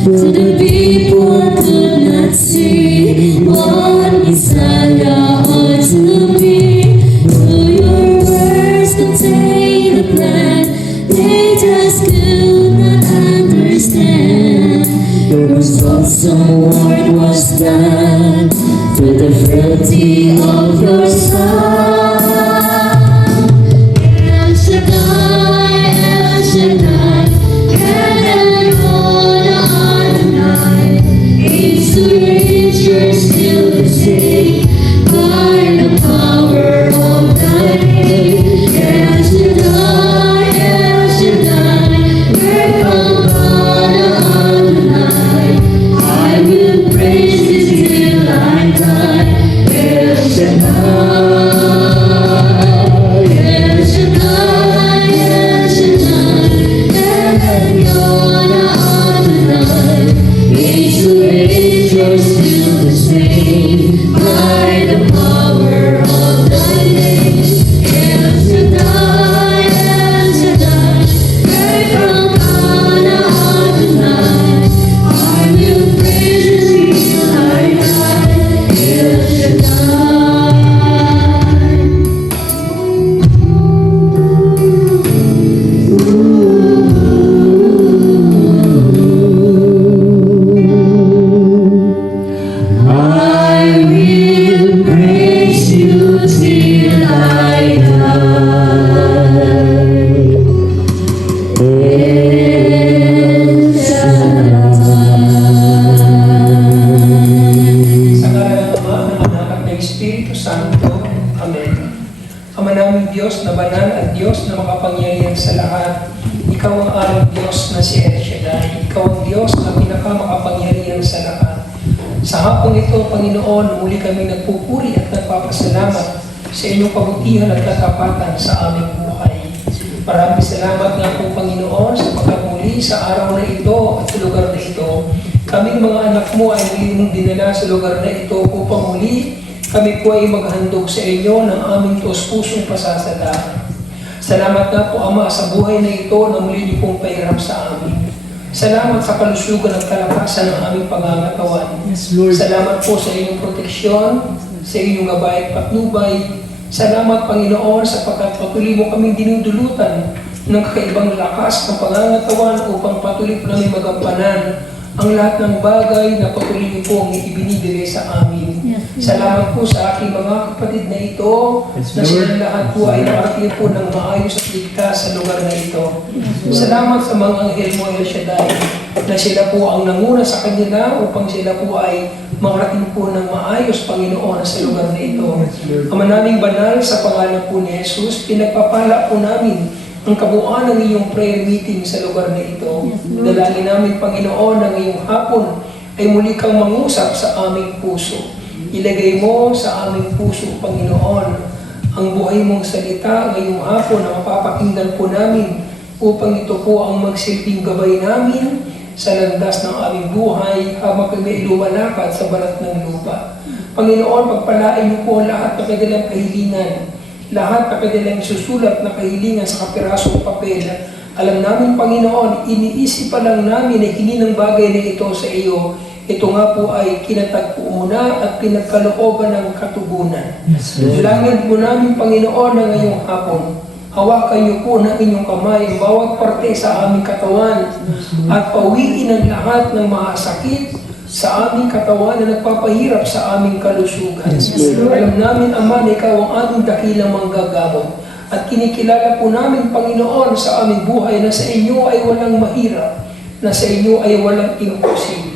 To the people could not see what Messiah ought to be. Though your words contain the plan, they just could not understand. Your awesome word was done through the frailty of your Son. El Shaddai, El Shaddai, El Adonai, age to age you're still the same, by the power of thy name. El Shaddai, El Shaddai, El Adonai, I will praise you till I die. El Shaddai, El Shaddai, El Shaddai, El Adonai, age to age you're still the same, by the power of thy name. El Shaddai, El Shaddai, El Adonai, I will praise you till I die. El Shaddai. I will praise you till I die. El Shaddai. Sa ngalan ng Ama, ng Anak at ng Espiritu Santo. Amen. Ama naming Diyos na banal at Diyos na makapangyarihan sa lahat, Ikaw ang aming Diyos na si El Shaddai. Ikaw ang Diyos na pinakamakapangyarihan sa lahat. Sa hapong ito, Panginoon, muli kami nagpupuri at nagpapasalamat sa inyong kabutihan at katapatan sa aming buhay. Maraming salamat nga po, Panginoon, sapagkat muli sa araw na ito at sa lugar na ito, kaming mga anak mo ay muli mong dinala sa lugar na ito upang muli kami po ay maghandog sa inyo ng aming tos-pusong pasasalamat. Salamat nga po, Ama, sa buhay na ito na muli niyo pong pahiram sa amin. Salamat sa kalusugan at kalakasan ng aming pangangatawan. Salamat po sa inyong proteksyon, sa inyong gabay at patnubay. Salamat, Panginoon, sapagkat patuloy mo kaming dinudulutan ng kakaibang lakas ng pangangatawan upang patuloy po namin magampanan ang lahat ng bagay na patuloy niyo pong ibinibigay sa amin. Salamat po sa aking mga kapatid na ito, na silang lahat po ay nakarating po ng maayos at ligtas sa lugar na ito. Salamat sa mga anghel mo, El Shaddai, na sila po ang nanguna sa kanila upang sila po ay makarating po ng maayos, Panginoon, sa lugar na ito. Ama naming banal, sa pangalan po ni Jesus, pinagpapala po namin ang kabuuan ng iyong prayer meeting sa lugar na ito. Dalangin namin, Panginoon, na ngayong hapon ay muli kang mangusap sa aming puso. Ilagay mo sa aming puso, Panginoon, ang buhay mong salita ngayong hapon na mapapakinggan po namin upang ito po ang magsilbing gabay namin sa landas ng aming buhay habang kami lumalakad sa balat ng lupa. Panginoon, pagpalain niyo po lahat ng kanilang kahilingan, lahat ng kanilang susulat na kahilingan sa kapirasong papel. Alam namin, Panginoon, iniisip pa lang namin na hindi ng bagay na ito sa iyo. Ito nga po ay kinatagpo mo na at pinagkalooban ng katugunan. Dalangin po namin, Panginoon, na ngayong hapon, hawakan niyo po ng inyong kamay ang bawat parte sa aming katawan at pawiin ang lahat ng mahasakit sa aming katawan na nagpapahirap sa aming kalusugan. Alam namin, Ama, na ikaw ang aming dakilang manggagamot. At kinikilala po namin, Panginoon, sa aming buhay na sa inyo ay walang mahirap, na sa inyo ay walang imposible.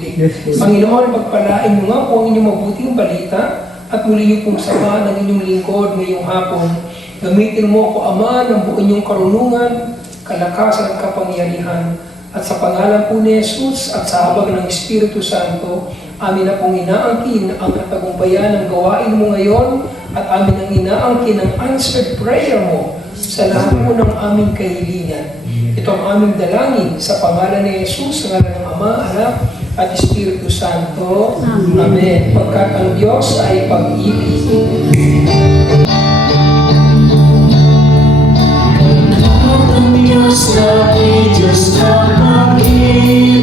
Panginoon, pagpalain mo nga po ang inyong mabuting balita at muli niyo pong samahan ng inyong lingkod ngayong hapon. Gamitin mo ko, Ama, ng buong inyong karunungan, kalakasan at kapangyarihan. At sa pangalan po ni Jesus at sa habag ng Espiritu Santo, amin na pong inaangkin ang katagumpayan ng gawain mo ngayon at amin ang inaangkin ang answered prayer mo sa lahat po ng aming kahilingan. Ito ang aming dalangin sa pangalan ni Jesus, sa ngalan ng Ama, Anak, at Espiritu Santo. Amen. Pagkat ang Diyos ay pag-ibig. Ang Diyos na pag-ibig.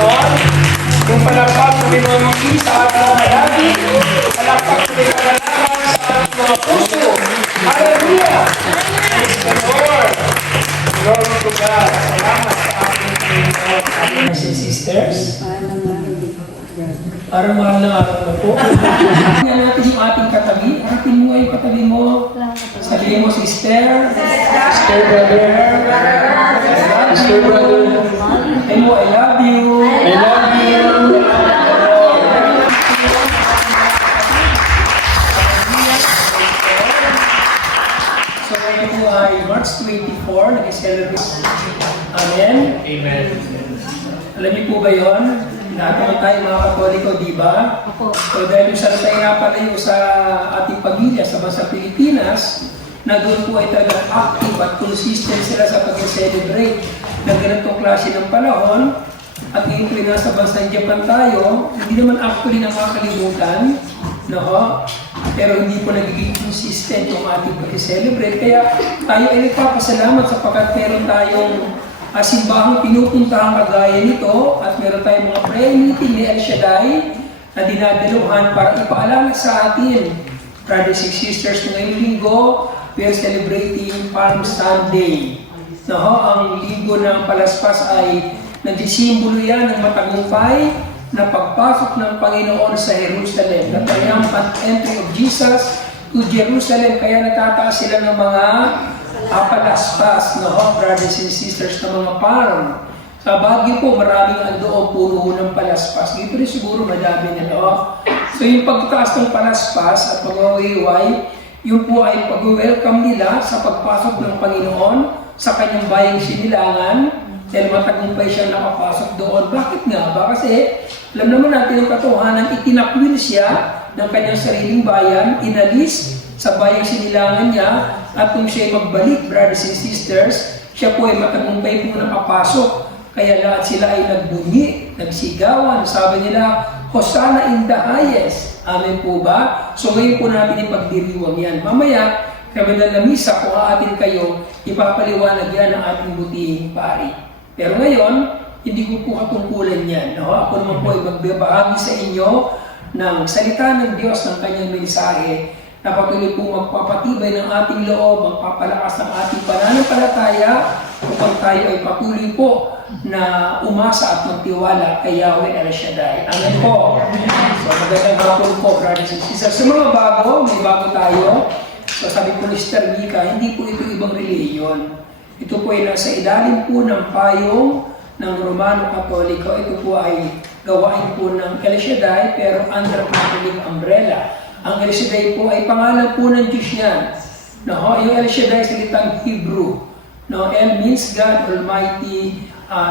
Panginoon. Yung palakpak na minumuli sa ating mga labi, palakpak na minumuli sa ating mga puso. Hallelujah! Praise the Lord! Glory to God! Salamat sa ating Panginoon. Brothers and sisters, araw-araw na araw na po. Tingnan natin yung ating katabi. Harapin mo yung katabi mo. Sabihin mo, sister, sister brother, sister brother, and mo, I love you. I love you. So ngayon po ay March 24, nag-celebrate. Amen? Amen. Alam niyo po ba yun? Lahat naman tayo mga Katoliko, di ba? So dahil sa tayo napalayo sa ating pamilya sa bansa Pilipinas, na doon po ay talagang active at consistent sila sa pag-celebrate ng ganitong klase ng panahon. At ngayon po ay nasa bansang Japan tayo, hindi naman actually nakakalimutan, no? Pero hindi po nagiging consistent yung ating pag-celebrate. Kaya tayo ay nagpapasalamat sapagkat meron tayong simbahang pinupuntahan kagaya nito at meron tayong mga prayer meeting ni El Shaddai na dinadaluhan para ipaalala sa atin. Brothers and sisters, ngayong linggo, we are celebrating Palm Sunday. Ang linggo ng palaspas ay nagsisimbolo yan ng matagumpay na pagpasok ng Panginoon sa Jerusalem. The triumphant entry of Jesus to Jerusalem. Kaya natataas sila ng mga palaspas, brothers and sisters, na mga palm. Sa Baguio po, maraming andoon puro ng palaspas. Dito rin siguro madami na, So yung pagtataas ng palaspas at pag-wawiway, yun po ay pag-welcome nila sa pagpasok ng Panginoon sa kanyang bayang sinilangan dahil matagumpay siya nakapasok doon. Bakit nga ba? Kasi alam naman natin yung katotohanan, itinakwil siya ng kanyang sariling bayan, inalis sa bayang sinilangan niya, at kung siya magbalik, brothers and sisters, siya po ay matagumpay po nakapasok. Kaya lahat sila ay nagbunyi, nagsigawan. Sabi nila, Hosanna in the highest. Amen po ba? So ngayon po natin ipagdiriwang yan. Mamaya, kami na misa, kung aatin kayo, ipapaliwanag yan ang ating butihing pari. Pero ngayon, hindi ko po katungkulan yan. Ako naman po ay magbabahagi sa inyo ng salita ng Diyos, ng kanyang mensahe, na patuloy po magpapatibay ng ating loob, magpapalakas ng ating pananampalataya, upang tayo ay patuloy po na umasa at magtiwala kay Yahweh El Shaddai. Amen po. So magandang hapon po, brothers and sisters. Sa mga bago, may bago tayo. So sabi po ni Sister Mika, hindi po ito ibang reliyon. Ito po ay nasa ilalim po ng payong ng Romano Katoliko. Ito po ay gawain po ng El Shaddai, pero under Catholic umbrella. Ang El Shaddai po ay pangalan po ng Diyos yan. Yung El Shaddai salitang Hebrew. El means God Almighty,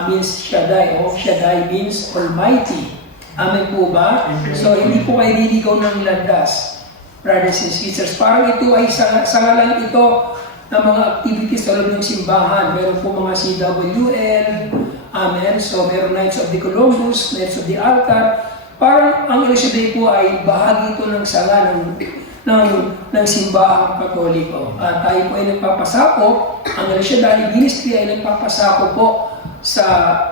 means Shaddai. Shaddai means Almighty. Amen po ba? So hindi po kayo niligaw ng landas, brothers and sisters. Parang ito ay sangalan ito ng mga activities sa loob ng simbahan. Meron po mga CWL, amen. So meron Knights of the Columbus, Knights of the Altar. Parang ang El Shaddai po ay bahagi ito ng sala ng simbahang Katoliko. Tayo po ay nagpapasakop, ang El Shaddai Ministry ay nagpapasakop po sa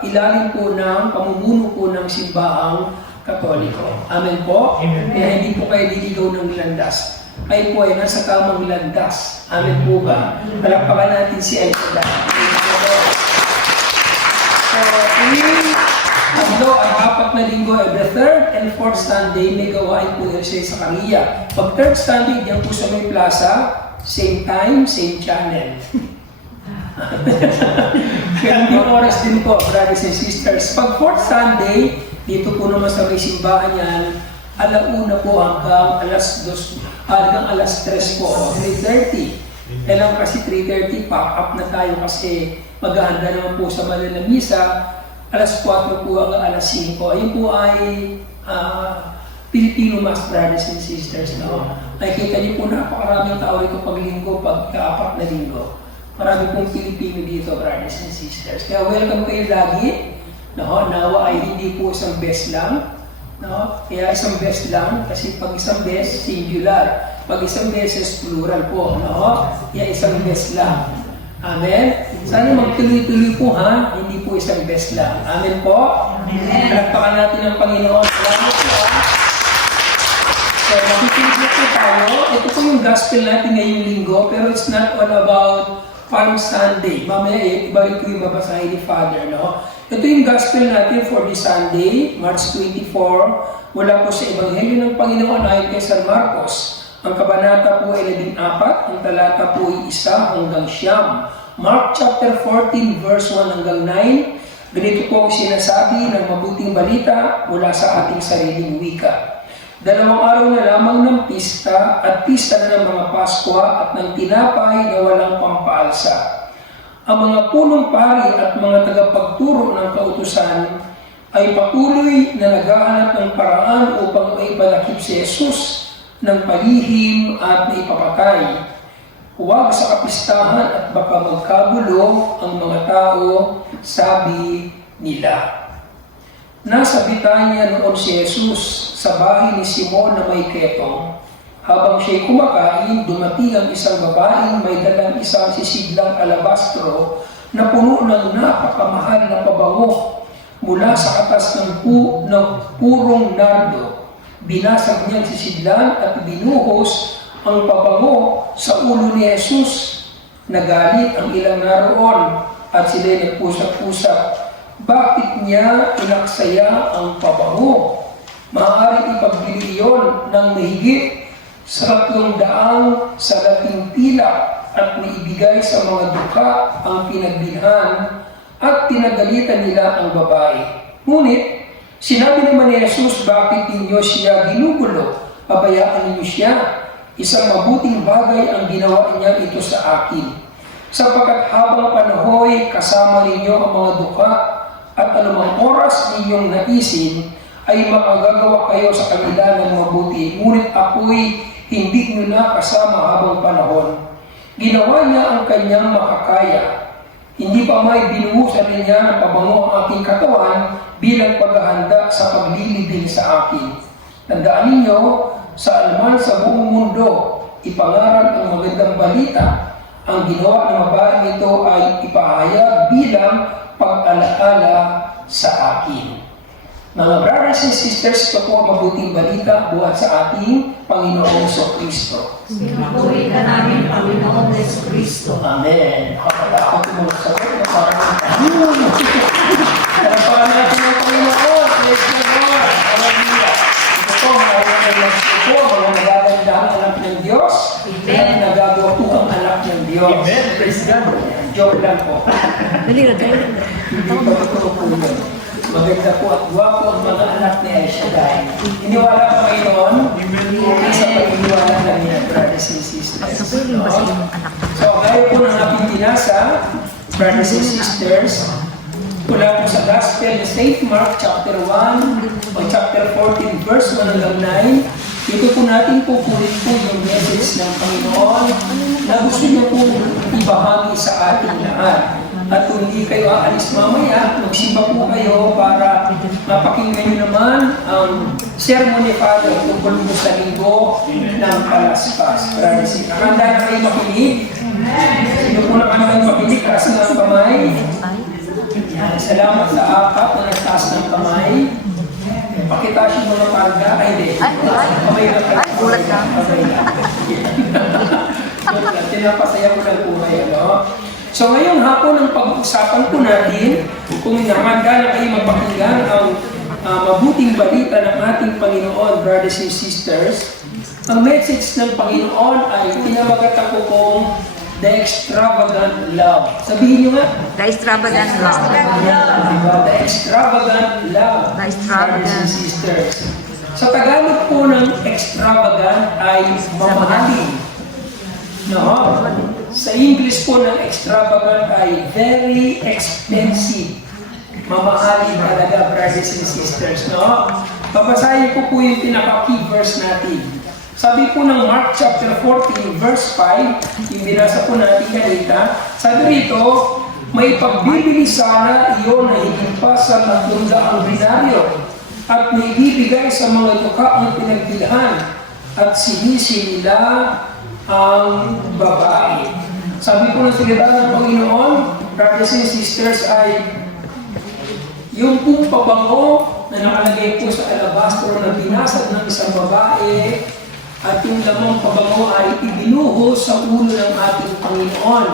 ilalim po ng pamumuno po ng simbahang Katoliko. Amen po? Amen. Kaya hindi po kayo liligaw ng landas. Kayo po ay nasa tamang landas. Amen po ba? Palakpakan natin si El Shaddai. So, ang apat na linggo, every third and fourth Sunday, may gawain po yan siya sa Kariya. Pag third Sunday, diyan po sa may plaza, same time, same channel. Kaya yung oras din po, brothers and sisters. Pag fourth Sunday, dito po naman sa may simbahan yan, alauna po hanggang alas 3 po, 3:30. Kailan kasi 3:30, pack up na tayo kasi maghahanda naman po sa Malalamisa. Alas 4 po hanggang alas 5. Ayun po ay Filipino Mass, brothers and sisters. Nakikita niyo po napakaraming tao rito pag linggo, pag kaapat na linggo. Marami pong Pilipino dito, brothers and sisters. Kaya welcome kayo lagi. Nawa ay hindi po isang best lang. Kaya isang best lang, kasi pag isang best, singular. Pag isang beses, plural po. Kaya isang best lang. Amen? Sana magtuloy-tuloy po, ha? Hindi po isang best lang. Amen po? Palakpakan natin ang Panginoon. Salamat po. So, makikinig na po tayo. Ito po yung gospel natin ngayong linggo, pero it's not all about Palm Sunday. Mamaya, iba ko yung babasahin ni Father, no? Ito yung gospel natin for this Sunday, March 24, mula po sa Ebanghelyo ng Panginoon ayon kay San Marcos. Ang kabanata po ay 14, ang talata po ay 1 hanggang 9. Mark chapter 14, verse 1 hanggang 9. Ganito po sinasabi ng mabuting balita mula sa ating sariling wika. 2 araw na lamang ng pista at pista na ng mga Paskwa at ng tinapay na walang pampaalsa. Ang mga punong pari at mga tagapagturo ng kautusan ay patuloy na naghahanap ng paraan upang maipanakip si Jesus ng palihim at maipapatay. Huwag sa kapistahan at baka magkagulo ang mga tao, sabi nila. Nasa Betanya noon si Jesus sa bahay ni Simon na may ketong. Habang siya'y kumakain, dumating ang isang babaeng may dalang isang sisidlang alabastro na puno ng napakamahal na pabango mula sa katas ng purong nardo. Binasag niya ang sisidlan at binuhos ang pabango sa ulo ni Jesus. Nagalit ang ilang naroon at sila'y nagpusap-pusap. Bakit niya inaksaya ang pabango? Maaaring ipagbili iyon ng mahigit sa 300 salating pila at maibigay sa mga duka ang pinagbilhan at pinagalitan nila ang babae. Ngunit, sinabi naman ni Jesus, bakit ninyo siya ginugulo? Pabayaan ninyo siya. Isang mabuting bagay ang ginawa niya ito sa akin. Sapagkat habang panahoy kasama ninyo ang mga duka at anumang oras ninyong naisin, ay makagagawa kayo sa kanila ng mabuti. Ngunit ako'y hindi nyo na kasama habang panahon. Ginawa niya ang kanyang makakaya. Hindi pa may binuhusan niya ng pabango ang aking katawan bilang paghahanda sa paglilibing sa akin. Tandaan ninyo, sa alman sa buong mundo, ipangaral ang magandang balita. Ang ginawa ng babaeng ito ay ipahayag bilang pag-alaala sa akin. Mga brothers and sisters, ito po ang mabuting balita buhat sa ating Panginoong Kristo. Pinapuri ka namin, Panginoon Kristo. Amen. Ako tumusagot na parang Talapakan natin ang Panginoon. Praise the Lord. Hallelujah. Ito po, mga nagagandang anak ng Diyos. At nagagawang anak ng Diyos. Amen. Praise God. Joke lang po. Hindi pa totoo po yun. Maganda po at guwapo ang mga anak ni El Shaddai. Iniwala pa kayo noon? Isa pa iniwala lang niya, brothers and sisters. So, gaya po ng ating binasa, brothers and sisters, mula po sa Gospel ni St. Mark, chapter 1, o chapter 14, verse 1 hanggang 9, dito po natin pupunin po yung message ng Panginoon na gusto niya po ibahagi sa ating lahat. At kung hindi kayo aalis mamaya, magsimba po kayo para mapakinggan nyo naman ang sermon ni Father tungkol po sa linggo ng Palaspas. Handa na kayo makinig? Sino po na kami makinig? Taas na ang kamay. Salamat sa apat na nagtaas ng kamay. Pakitaas yung mga parga. Ay, hindi. Kamay na kayo. Gulat na. Tinapasaya ko lang po kayo, no? So ngayong hapon ang pag-uusapan po natin, kung handa na kayo mapakinggan ang mabuting balita ng ating Panginoon, brothers and sisters, ang message ng Panginoon ay tinamagat ako kong The Extravagant Love. Sabihin nyo nga. The extravagant love. The Extravagant Love, The extravagant. brothers and sisters. Sa Tagalog po ng extravagant ay mamahalin. No? Sa English po ng extravagant ay very expensive. Mamahalin talaga, brothers and sisters. No? Babasahin ko po yung pinaka-key verse natin. Sabi po ng Mark chapter 14, verse 5, yung binasa po natin kanina, sabi rito, may pagbibili sana iyon na higit pa sa 300 denaryo at may bibigay sa mga tuka ang pinagbilhan at sinisi nila ang babae. Sabi po ng salita ng Panginoon, brothers and sisters, ay Yung pong pabango na nakalagay po sa alabastro na binasag ng isang babae at yung lamang pabango ay ibinuho sa ulo ng ating Panginoon.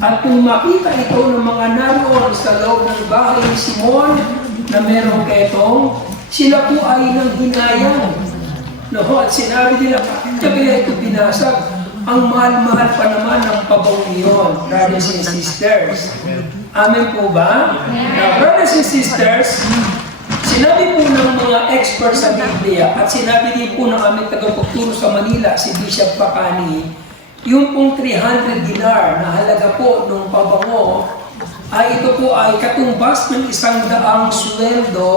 At kung makita ito ng mga naroon sa loob ng bahay ni Simon na merong ketong, sila po ay nanghinayang. No, at sinabi nila, bakit kaya ito binasag? Ang mahal-mahal pa naman ng pabango yun, brothers and sisters. Amen po ba? Now, brothers and sisters, sinabi po ng mga experts sa Biblia at sinabi din po ng aming tagapagturo sa Manila, si Bishop Bacani, yung pong 300 dinar na halaga po ng pabango, ay ito po ay katumbas ng 100 sweldo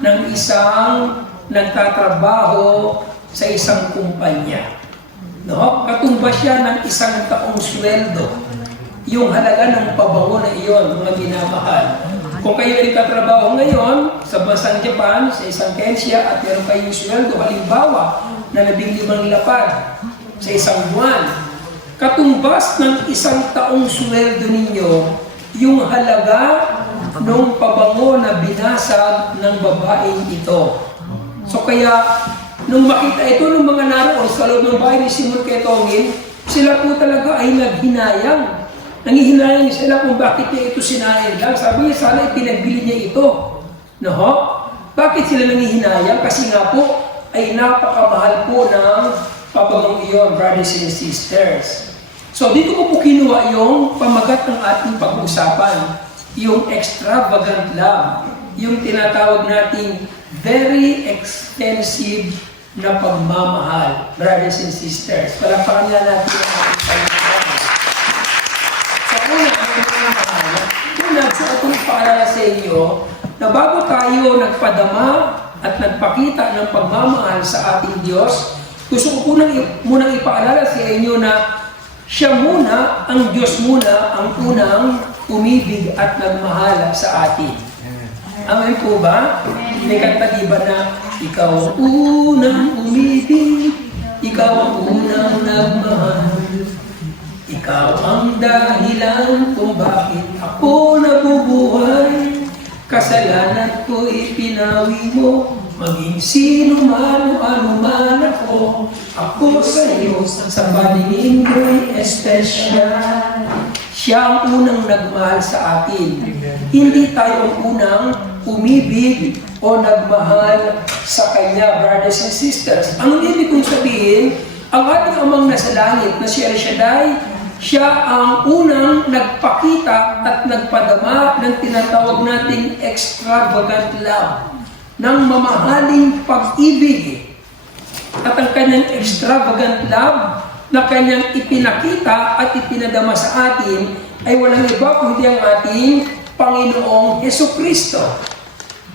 ng isang nagtatrabaho sa isang kumpanya. No? Katumbas siya ng 1 taong sweldo. Yung halaga ng pabango na iyon, mga minamahal. Kung kayo ay katrabaho ngayon sa bansang Japan, sa isang kensya, at meron kayong sweldo, halimbawa, na 15 lapad sa isang buwan, katumbas ng 1 taong sweldo ninyo, yung halaga ng pabango na binasag ng babaeng ito. So kaya, nung makita ito ng mga naroon sa loob ng bahay ni Simon Ketongin, sila po talaga ay naghinayang. Nangihinayang sila kung bakit niya ito sinayang lang. Sabi niya, sana ipinagbili niya ito. No? Bakit sila nangihinayang? Kasi nga po, ay napakamahal po ng pabagong iyon, brothers and sisters. So, dito ko po kinuha yung pamagat ng ating pag-uusapan, yung extravagant love, yung tinatawag nating very expensive na pagmamahal, brothers and sisters. Palakpakan na natin ang ating pagmamahal. Sa una, gusto ko ipaalala sa inyo na bago tayo nagpadama at nagpakita ng pagmamahal sa ating Diyos, gusto ko munang ipaalala sa inyo na siya muna, ang Diyos muna, ang unang umibig at nagmahala sa atin. Amen po ba? May kanta diba na, ikaw ang unang umibig, ikaw ang unang nagmahal, ikaw ang dahilan kung bakit ako nabubuhay, kasalanan ko ipinawi mo, maging sino man o ano man ako sa iyo, sa paningin ko'y espesyal. Siya ang unang nagmahal sa atin. Hindi tayo ang unang umibig o nagmahal sa Kanya, brothers and sisters. Ang ibig kong sabihin, ang ating amang nasa langit na si El Shaddai, siya ang unang nagpakita at nagpadama ng tinatawag nating extravagant love, ng mamahaling pag-ibig. At ang kanyang extravagant love na kanyang ipinakita at ipinadama sa atin ay walang iba kundi ang ating Panginoong Jesucristo.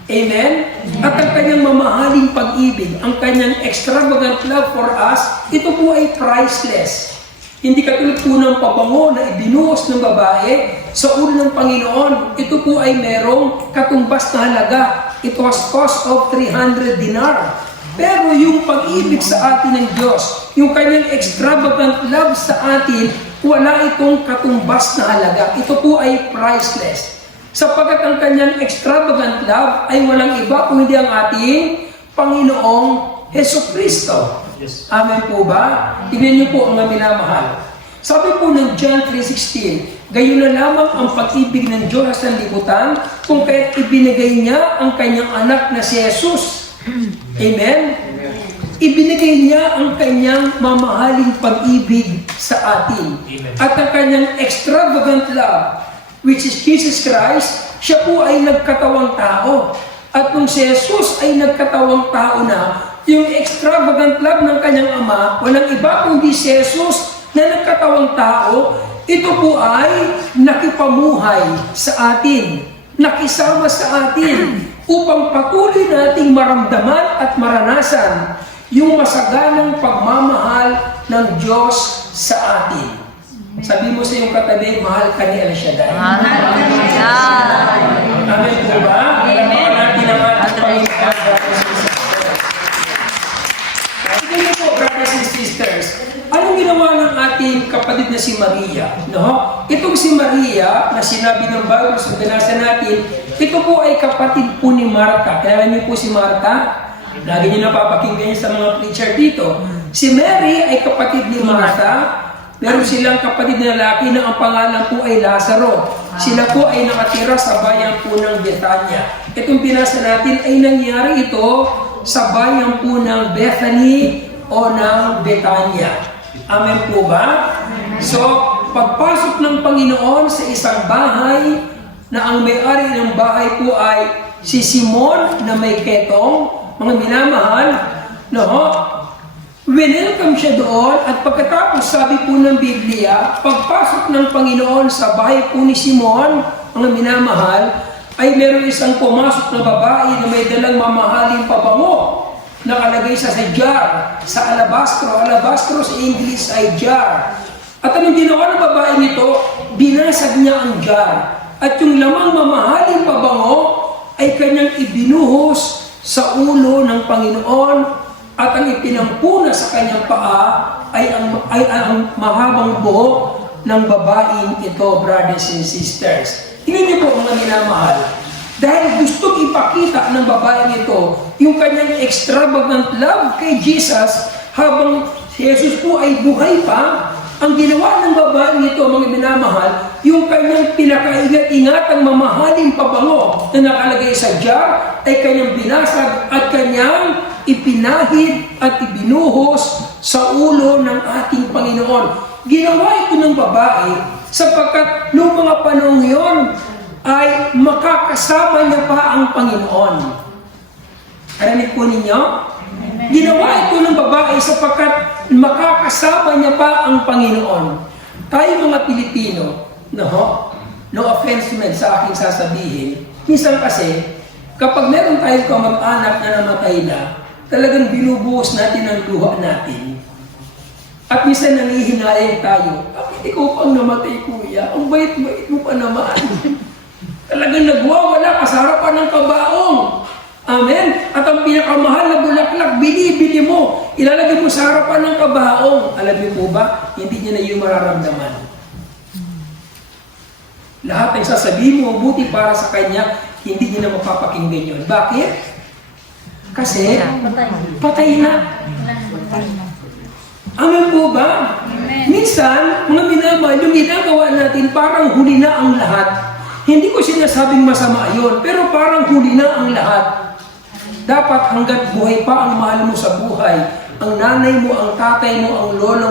Amen? At ang kanyang mamahaling pag-ibig, ang kanyang extravagant love for us, ito po ay priceless. Hindi katulad po ng pabango na ibinuhos ng babae sa ulo ng Panginoon. Ito po ay merong katumbas na halaga. It was cost of 300 dinar. Pero yung pag-ibig sa atin ng Diyos, yung kanyang extravagant love sa atin, wala itong katumbas na halaga. Ito po ay priceless. Sapagkat ang kanyang extravagant love ay walang iba kundi ang ating Panginoong Jesucristo. Yes. Amen po ba? Tingnan niyo po ang minamahal. Sabi po ng John 3:16, gayon na lamang ang pag-ibig ng Diyos sa libutan kung kaya't ibinigay niya ang kanyang anak na si Jesus. Amen? Ibinigay niya ang kanyang mamahaling pag-ibig sa atin. Amen. At ang kanyang extravagant love, which is Jesus Christ, siya po ay nagkatawang tao. At kung si Jesus ay nagkatawang tao na, yung extravagant love ng kanyang Ama, walang iba kundi si Jesus na nagkatawang tao, ito po ay nakipamuhay sa atin, nakisama sa atin, upang patuloy nating maramdaman at maranasan yung masaganang pagmamahal ng Diyos sa atin. Sabi mo sa iyong katabi, mahal ka ni El Shaddai. Amen po ba? Amen. Natin ang ating Panginoon. Sige po, brothers and sisters. Anong ginawa ng ating kapatid na si Maria? No? Itong si Maria, na sinabi ng Bible sa binasa natin, Ito po ay kapatid po ni Martha. Kaya niyo po si Martha? Lagi niyo napapakinggan sa mga preacher dito. Si Mary ay kapatid ni Martha. Meron silang kapatid na lalaki na ang pangalan po ay Lazaro. Sila po ay nakatira sa bayan po ng Bethania. Itong binasa natin ay nangyari ito sa bayan po ng Bethany o ng Bethania. Amen po ba? So, pagpasok ng Panginoon sa isang bahay na ang may-ari ng bahay po ay si Simon na may ketong, mga minamahal, no? Welcome siya doon at pagkatapos sabi po ng Biblia, pagpasok ng Panginoon sa bahay po ni Simon, mga minamahal, ay meron isang pumasok na babae na may dalang mamahaling pabango. Nakalagay sa jar, sa alabastro. Alabastro sa English ay jar. At anong ginawa ng babae nito? Binasag niya ang jar. At yung lamang mamahaling pabango ay kanyang ibinuhos sa ulo ng Panginoon at ang ipinampuna sa kanyang paa ay ang mahabang buhok ng babaeng ito, brothers and sisters. Tingnan niyo po mga minamahal. Dahil gustong ipakita ng babaeng ito yung kanyang extravagant love kay Jesus habang si Jesus po ay buhay pa, ang ginawa ng babaeng ito, mga minamahal, yung kanyang pinakaingat-ingatang mamahaling pabango na nakalagay sa jar ay kanyang binasag at kanyang ipinahid at ibinuhos sa ulo ng ating Panginoon. Ginawa ito ng babae sapagkat noong mga panahon yon ay makakasama niya pa ang Panginoon. Karinig po ninyo? Ginawa ito ng babae sapagkat makakasama niya pa ang Panginoon. Tayo mga Pilipino, no offense man sa aking sasabihin, minsan kasi, kapag meron tayong kamag-anak na namatay na, talagang binubuhos natin ang luha natin. At minsan nangihinayang tayo, bakit ikaw pang namatay, kuya? Ang bait-bait mo pa naman. Talagang nagwawala ka sa harapan ng kabaong. Amen? At ang pinakamahal na bulaklak, bili mo. Ilalagay mo sa harapan ng kabaong. Alam niyo po ba, hindi niya na yung mararamdaman. Lahat ng sasabihin mo, buti para sa kanya, hindi niya na mapapakinggan yun. Bakit? Kasi, patay na. Amen po ba? Minsan, mga minamahal, yung ginagawa natin, parang huli na ang lahat. Hindi ko sinasabing masama yun, pero parang huli na ang lahat. Dapat hanggat buhay pa ang mahal mo sa buhay, ang nanay mo, ang tatay mo, ang lola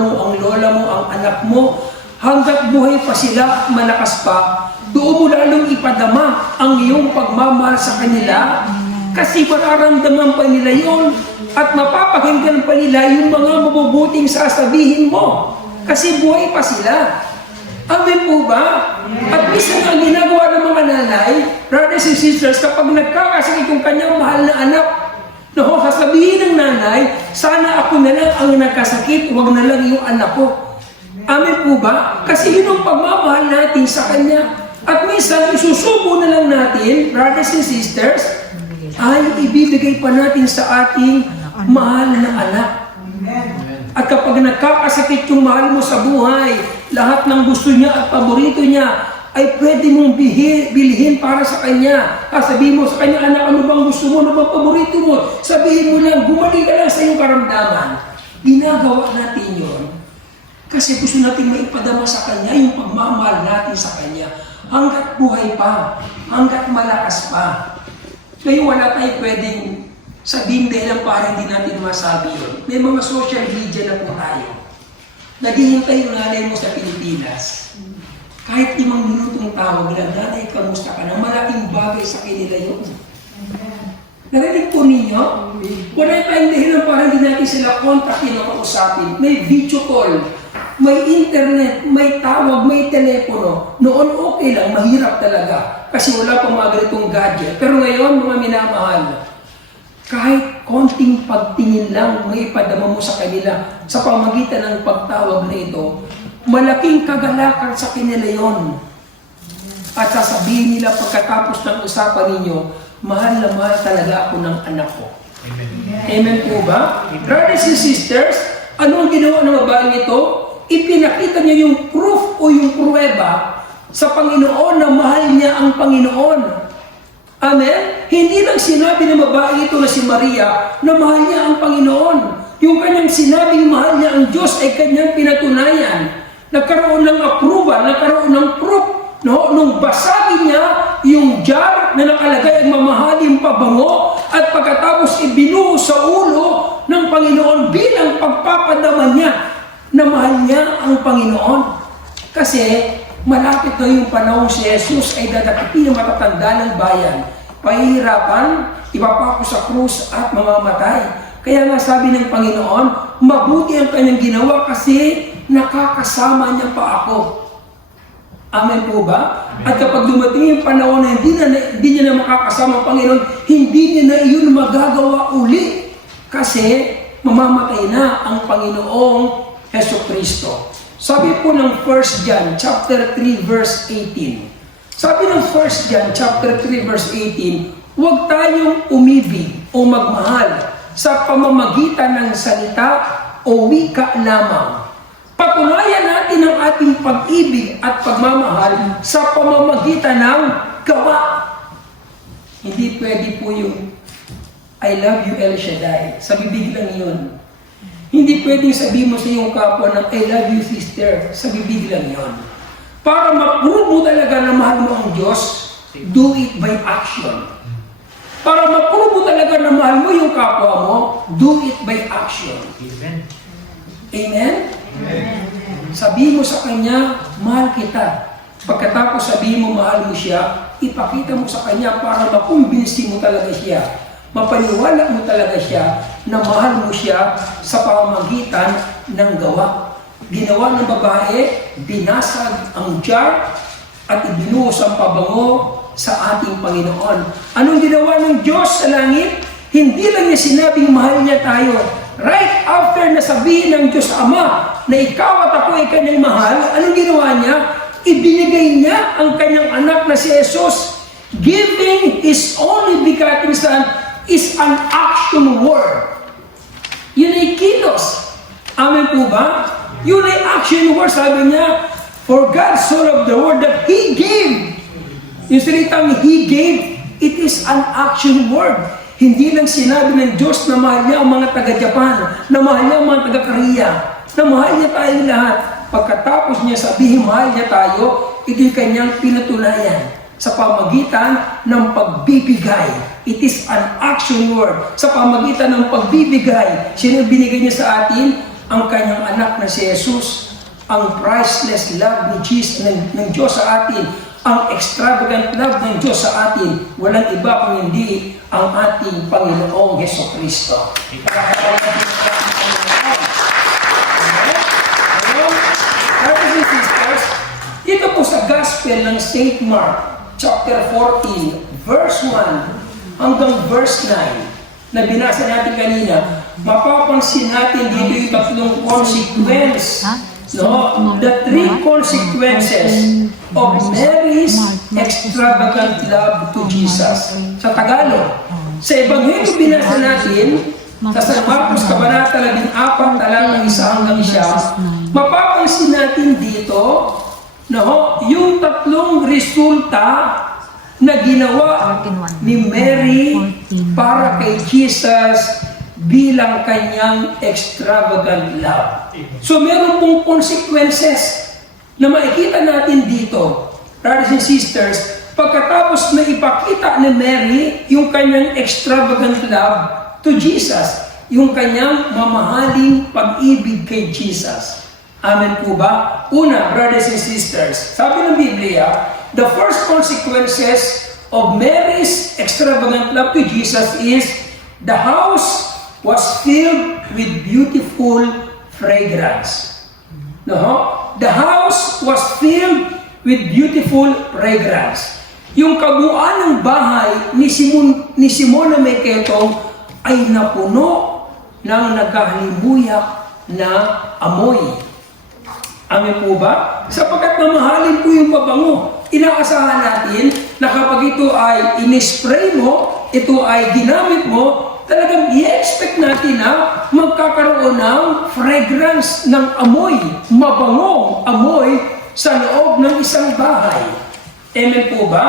mo, ang anak mo, hanggat buhay pa sila at malakas pa, doon mo lalong ipadama ang iyong pagmamahal sa kanila kasi mararamdaman pa nila yun at mapapakinggan pa nila yung mga mabubuting sasabihin mo kasi buhay pa sila. Amen po ba? At minsan ang ginagawa ng mga nanay, brothers and sisters, kapag nagkakasakit yung kanyang mahal na anak, sasabihin ng nanay, sana ako na lang ang nagkasakit, huwag na lang yung anak ko. Amen po ba? Kasi yun ang pagmamahal natin sa kanya. At minsan, isusubo na lang natin, brothers and sisters, ay ibibigay pa natin sa ating mahal na anak. At kapag nagkakasakit yung mahal mo sa buhay, lahat ng gusto niya at paborito niya ay pwede mong bilhin para sa kanya. Sabihin mo sa kanya, anak, ano bang gusto mo? Ano bang paborito mo? Sabihin mo lang, gumaling ka lang sa iyong karamdaman. Ginagawa natin yun kasi gusto natin maipadama sa kanya yung pagmamahal natin sa kanya hanggat buhay pa, hanggat malakas pa. Ngayon wala tayo pwedeng sabihin dahil para hindi natin masabi yun. May mga social media na po tayo. Naghihintay yung nanay mo sa Pilipinas. Kahit 5 minutong tawag lang, nanay, kamusta ka na? Malaking bagay sa kanila yun. Narinig po ninyo? Wala tayong dahilan para hindi natin sila kontakin o kausapin. May video call, may internet, may tawag, may telepono. Noon okay lang, mahirap talaga. Kasi wala pang mga ganitong gadget. Pero ngayon, mga minamahal, kahit konting pagtingin lang may ipadama mo sa kanila sa pamagitan ng pagtawag na ito, malaking kagalakan sa kanila yon. At sasabihin nila pagkatapos ng usapan ninyo, mahal na mahal talaga ako ng anak ko. Amen. Amen po ba? Brothers and sisters, anong ginawa ng babaeng ito? Ipinakita niya yung proof o yung pruweba sa Panginoon na mahal niya ang Panginoon. Amen? Hindi lang sinabi ng babae ito na si Maria na mahal niya ang Panginoon. Yung kanyang sinabing mahal niya ang Diyos ay kanyang pinatunayan. Nagkaroon ng approval, nagkaroon ng proof. No? Nung basagin niya yung jar na nakalagay ang mamahaling pabango at pagkatapos ibinuhos sa ulo ng Panginoon bilang pagpapadama niya na mahal niya ang Panginoon. Kasi malapit na yung panahon si Jesus ay dadakitin ng matatanda ng bayan. Pahihirapan, ipapako sa krus at mamamatay. Kaya nga sabi ng Panginoon, mabuti ang kanyang ginawa kasi nakakasama niya pa ako. Amen po ba? Amen. At kapag dumating yung panahon na hindi niya na makakasama ang Panginoon, hindi niya na iyon magagawa uli. Kasi mamamatay na ang Panginoong Hesukristo. Sabi po ng 1 John chapter 3 verse 18. Sabi ng 1 John chapter 3 verse 18, huwag tayong umibig o magmahal sa pamamagitan ng salita o wika lamang. Patunayan natin ang ating pag-ibig at pagmamahal sa pamamagitan ng gawa. Hindi pwede po yung I love you El Shaddai. Sa bibig lang yun. Hindi pwedeng sabihin mo sa iyong kapwa ng I love you sister. Sa bibig lang yun. Para ma-prove mo talaga na mahal mo ang Diyos, do it by action. Para ma-prove mo talaga na mahal mo yung kapwa mo, do it by action. Amen? Amen? Sabihin mo sa Kanya, mahal kita. Pagkatapos sabihin mo, mahal mo siya, ipakita mo sa Kanya para makumbinsi mo talaga siya. Mapaniwala mo talaga siya na mahal mo siya sa pamamagitan ng gawa. Ginawa ng babae, binasag ang jar at ibinuhos ang pabango sa ating Panginoon. Anong ginawa ng Diyos sa langit? Hindi lang niya sinabing mahal niya tayo. Right after na sabihin ng Diyos Ama na ikaw at ako ay kanyang mahal, anong ginawa niya? Ibinigay niya ang kanyang anak na si Jesus. Giving His only begotten Son is an action word. Yun ay kilos. Amen po ba? Yun ay action word. Sabi niya, for God so loved the world that He gave. Yung salitang He gave, it is an action word. Hindi lang sinabi ng Diyos na mahal niya ang mga taga-Japan, na mahal niya ang mga taga-Korea, na mahal niya tayong lahat. Pagkatapos niya sabihin mahal niya tayo, ito'y kanyang pinatunayan sa pamagitan ng pagbibigay. It is an action word. Sa pamagitan ng pagbibigay, sino binigay niya sa atin? Ang kanyang anak na si Jesus. Ang priceless love ni Jesus, ng Diyos sa atin. Ang extravagant love ng Diyos sa atin. Walang iba kung hindi ang ating Panginoong Hesukristo. Brothers and sisters, dito po sa Gospel ng St. Mark, chapter 14, verse 1 hanggang verse 9, na binasa natin kanina, mapapansin natin dito yung tatlong consequence, no? The three consequences of Mary's extravagant love to Jesus. Sa Tagalog, sa Ebanghelyo binasa natin, sa San Marcos Kabanata 14, talatang 1 hanggang 9, mapapansin natin dito, no, yung tatlong resulta na ginawa ni Mary para kay Jesus bilang kanyang extravagant love. So meron pong consequences na makikita natin dito, brothers and sisters, pagkatapos na ipakita ni Mary yung kanyang extravagant love to Jesus, yung kanyang mamahaling pag-ibig kay Jesus. Amen po ba? Una, brothers and sisters, sabi ng Biblia, the first consequences of Mary's extravagant love to Jesus is the house was filled with beautiful fragrance. No? The house was filled with beautiful fragrance. Yung kabuuan ng bahay ni Simon na may ketong ay napuno ng nagkahalimuyak na amoy. Amen po ba? Sapagkat mamahalin po yung pabango. Inaasahan natin na kapag ito ay in-spray mo, ito ay ginamit mo, talagang i-expect natin na magkakaroon ng fragrance ng amoy, mabangong amoy sa loob ng isang bahay. Amen po ba?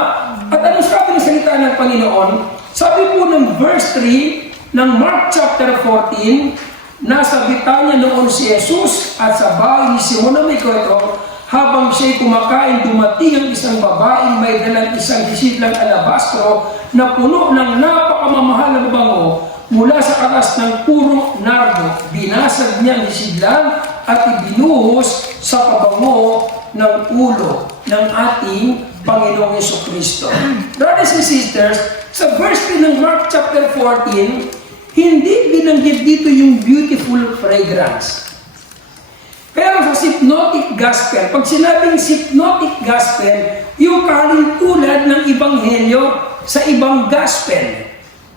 At ano sabi ng salita ng Panginoon? Sabi po ng verse 3 ng Mark chapter 14, nasa Betania noon si Jesus at sa bahay ni Simon na may Petro, habang siya'y kumakain, dumating ang isang babaeng may dalang isang hisidlang alabastro na puno ng napakamamahal na bango mula sa katas ng puro nardo. Binasag niya ang hisidlang at ibinuhos sa pabango ng ulo ng ating Panginoong Jesucristo. Brothers and sisters, sa verse 3 ng Mark chapter 14, hindi binanggit dito yung beautiful fragrance. Pero sa Synoptic Gospel, pag sinabing Synoptic Gospel, yung kalintulad ng Ebanghelyo sa ibang Gospel.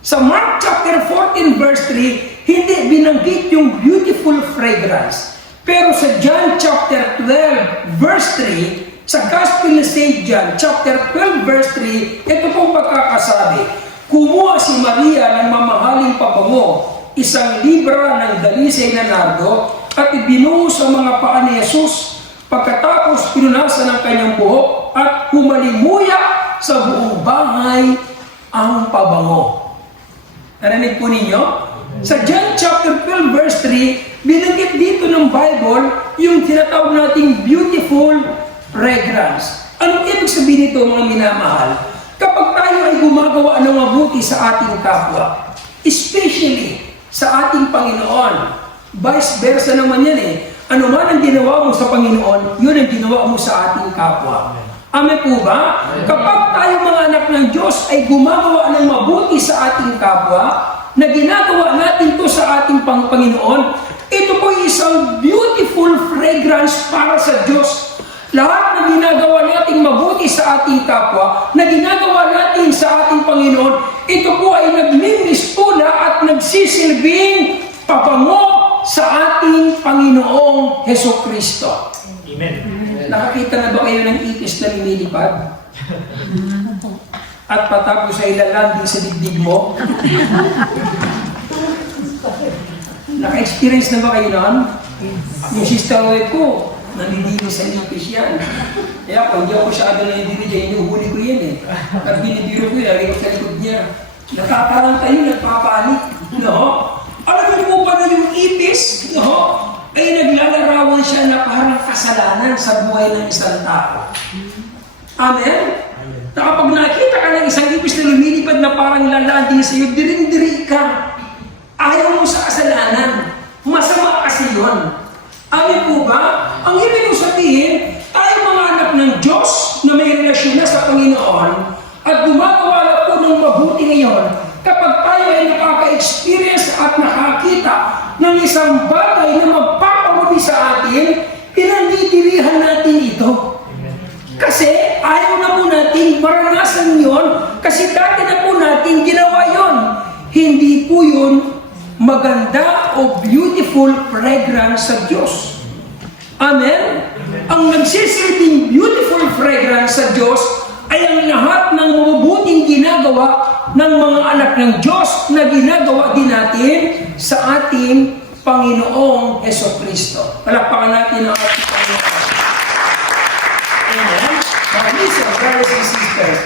Sa Mark chapter 14 verse 3, hindi binanggit yung beautiful fragrance. Pero sa John chapter 12 verse 3, sa Gospel ni St. John chapter 12 verse 3, ito pong pagkakasabi, kumuha si Maria ng mamahaling pabango, isang libra ng dalisay na nardo, at ibinuhos sa mga paa ni Jesus. Pagkatapos pinunasan ng kanyang buhok at humalimuya sa buong bahay ang pabango. Narinig po ninyo? Sa John chapter 12 verse 3, binanggit dito ng Bible yung tinatawag nating beautiful fragrance. Anong ibig sabihin nito, mga minamahal? Kapag tayo ay gumagawa ng mabuti sa ating kapwa, especially sa ating Panginoon, vice versa naman yan eh. Ano man ang ginawa mo sa Panginoon, yun ang ginawa mo sa ating kapwa. Amen po ba? Kapag tayo mga anak ng Diyos ay gumagawa ng mabuti sa ating kapwa, na ginagawa natin to sa ating Panginoon, ito po isang beautiful fragrance para sa Diyos. Lahat na ginagawa nating mabuti sa ating kapwa, na ginagawa natin sa ating Panginoon, ito po ay nagmimistula at nagsisilbing pabango sa ating Panginoong Hesukristo. Amen. Nakakita na ba kayo ng ipis na lumilipad? At patapos ay lalanding sa dibdib mo? Naka-experience na ba kayo noon? Yung sister wife ko, nanidili sa ipis yan. Kaya kung hindi ako masyado nanidili dyan, inuhuli ko yan eh. At binibiro ko yan, sa likod niya. Nakakaranta yun, nagpapanik. No? Alam niyo po pala yung ipis, no? Ay naglalarawan siya na parang kasalanan sa buhay ng isang tao. Amen? Na kapag nakita ka ng isang ipis na lumilipad na parang lalanding sa iyo, diring-diri ka. Ayaw mo sa kasalanan. Masama kasi yun. Amen po ba? Ang ibig kong sabihin, tayo mga anak ng Diyos na may relasyon na sa Panginoon at gumagawa na po ng mabuti ngayon, kapag tayo ay nakaka-experience at nakakita ng isang bagay na magpapamuti sa atin, pinandidirihan natin ito. Kasi ayaw na po natin maranasan yon, kasi dati na po natin ginawa yon. Hindi po yun maganda o beautiful fragrance sa Diyos. Amen? Ang nagsisilbing beautiful fragrance sa Diyos ay ang lahat ng mabubuting ginagawa ng mga anak ng Diyos na ginagawa din natin sa ating Panginoong Hesukristo. Palakpakan natin ang ating Panginoon. Amen? Listen, brothers and sisters.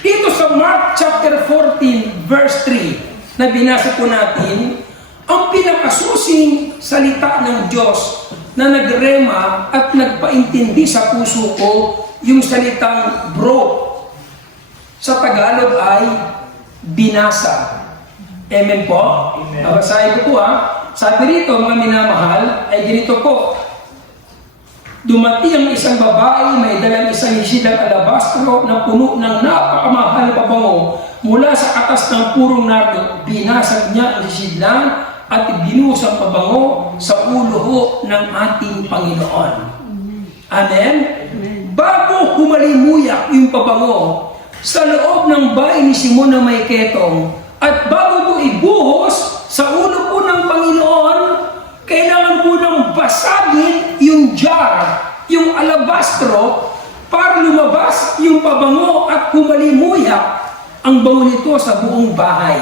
Dito sa Mark chapter 14, verse 3, na binasa po natin, ang pinakasusing salita ng Diyos na nagrema at nagpaintindi sa puso ko, yung salitang broke. Sa Tagalog ay binasa. Amen po? Nabasahin ko po ha. Sabi rito, mga minamahal, ay ganito po. Dumating ang isang babae, may dalang isang hisidang alabastro na puno ng napakamahal na pabango mula sa katas ng purong nardo. Binasag niya ang hisidlang at ibinuhos ang pabango sa ulo ng ating Panginoon. Amen? Bago humalimuyak yung pabango sa loob ng bahay ni Simon na may ketong, at bago ito ibuhos sa ulo po ng Panginoon, kailangan po nang basagin yung jar, yung alabastro, para lumabas yung pabango at humalimuyak ang bango nito sa buong bahay.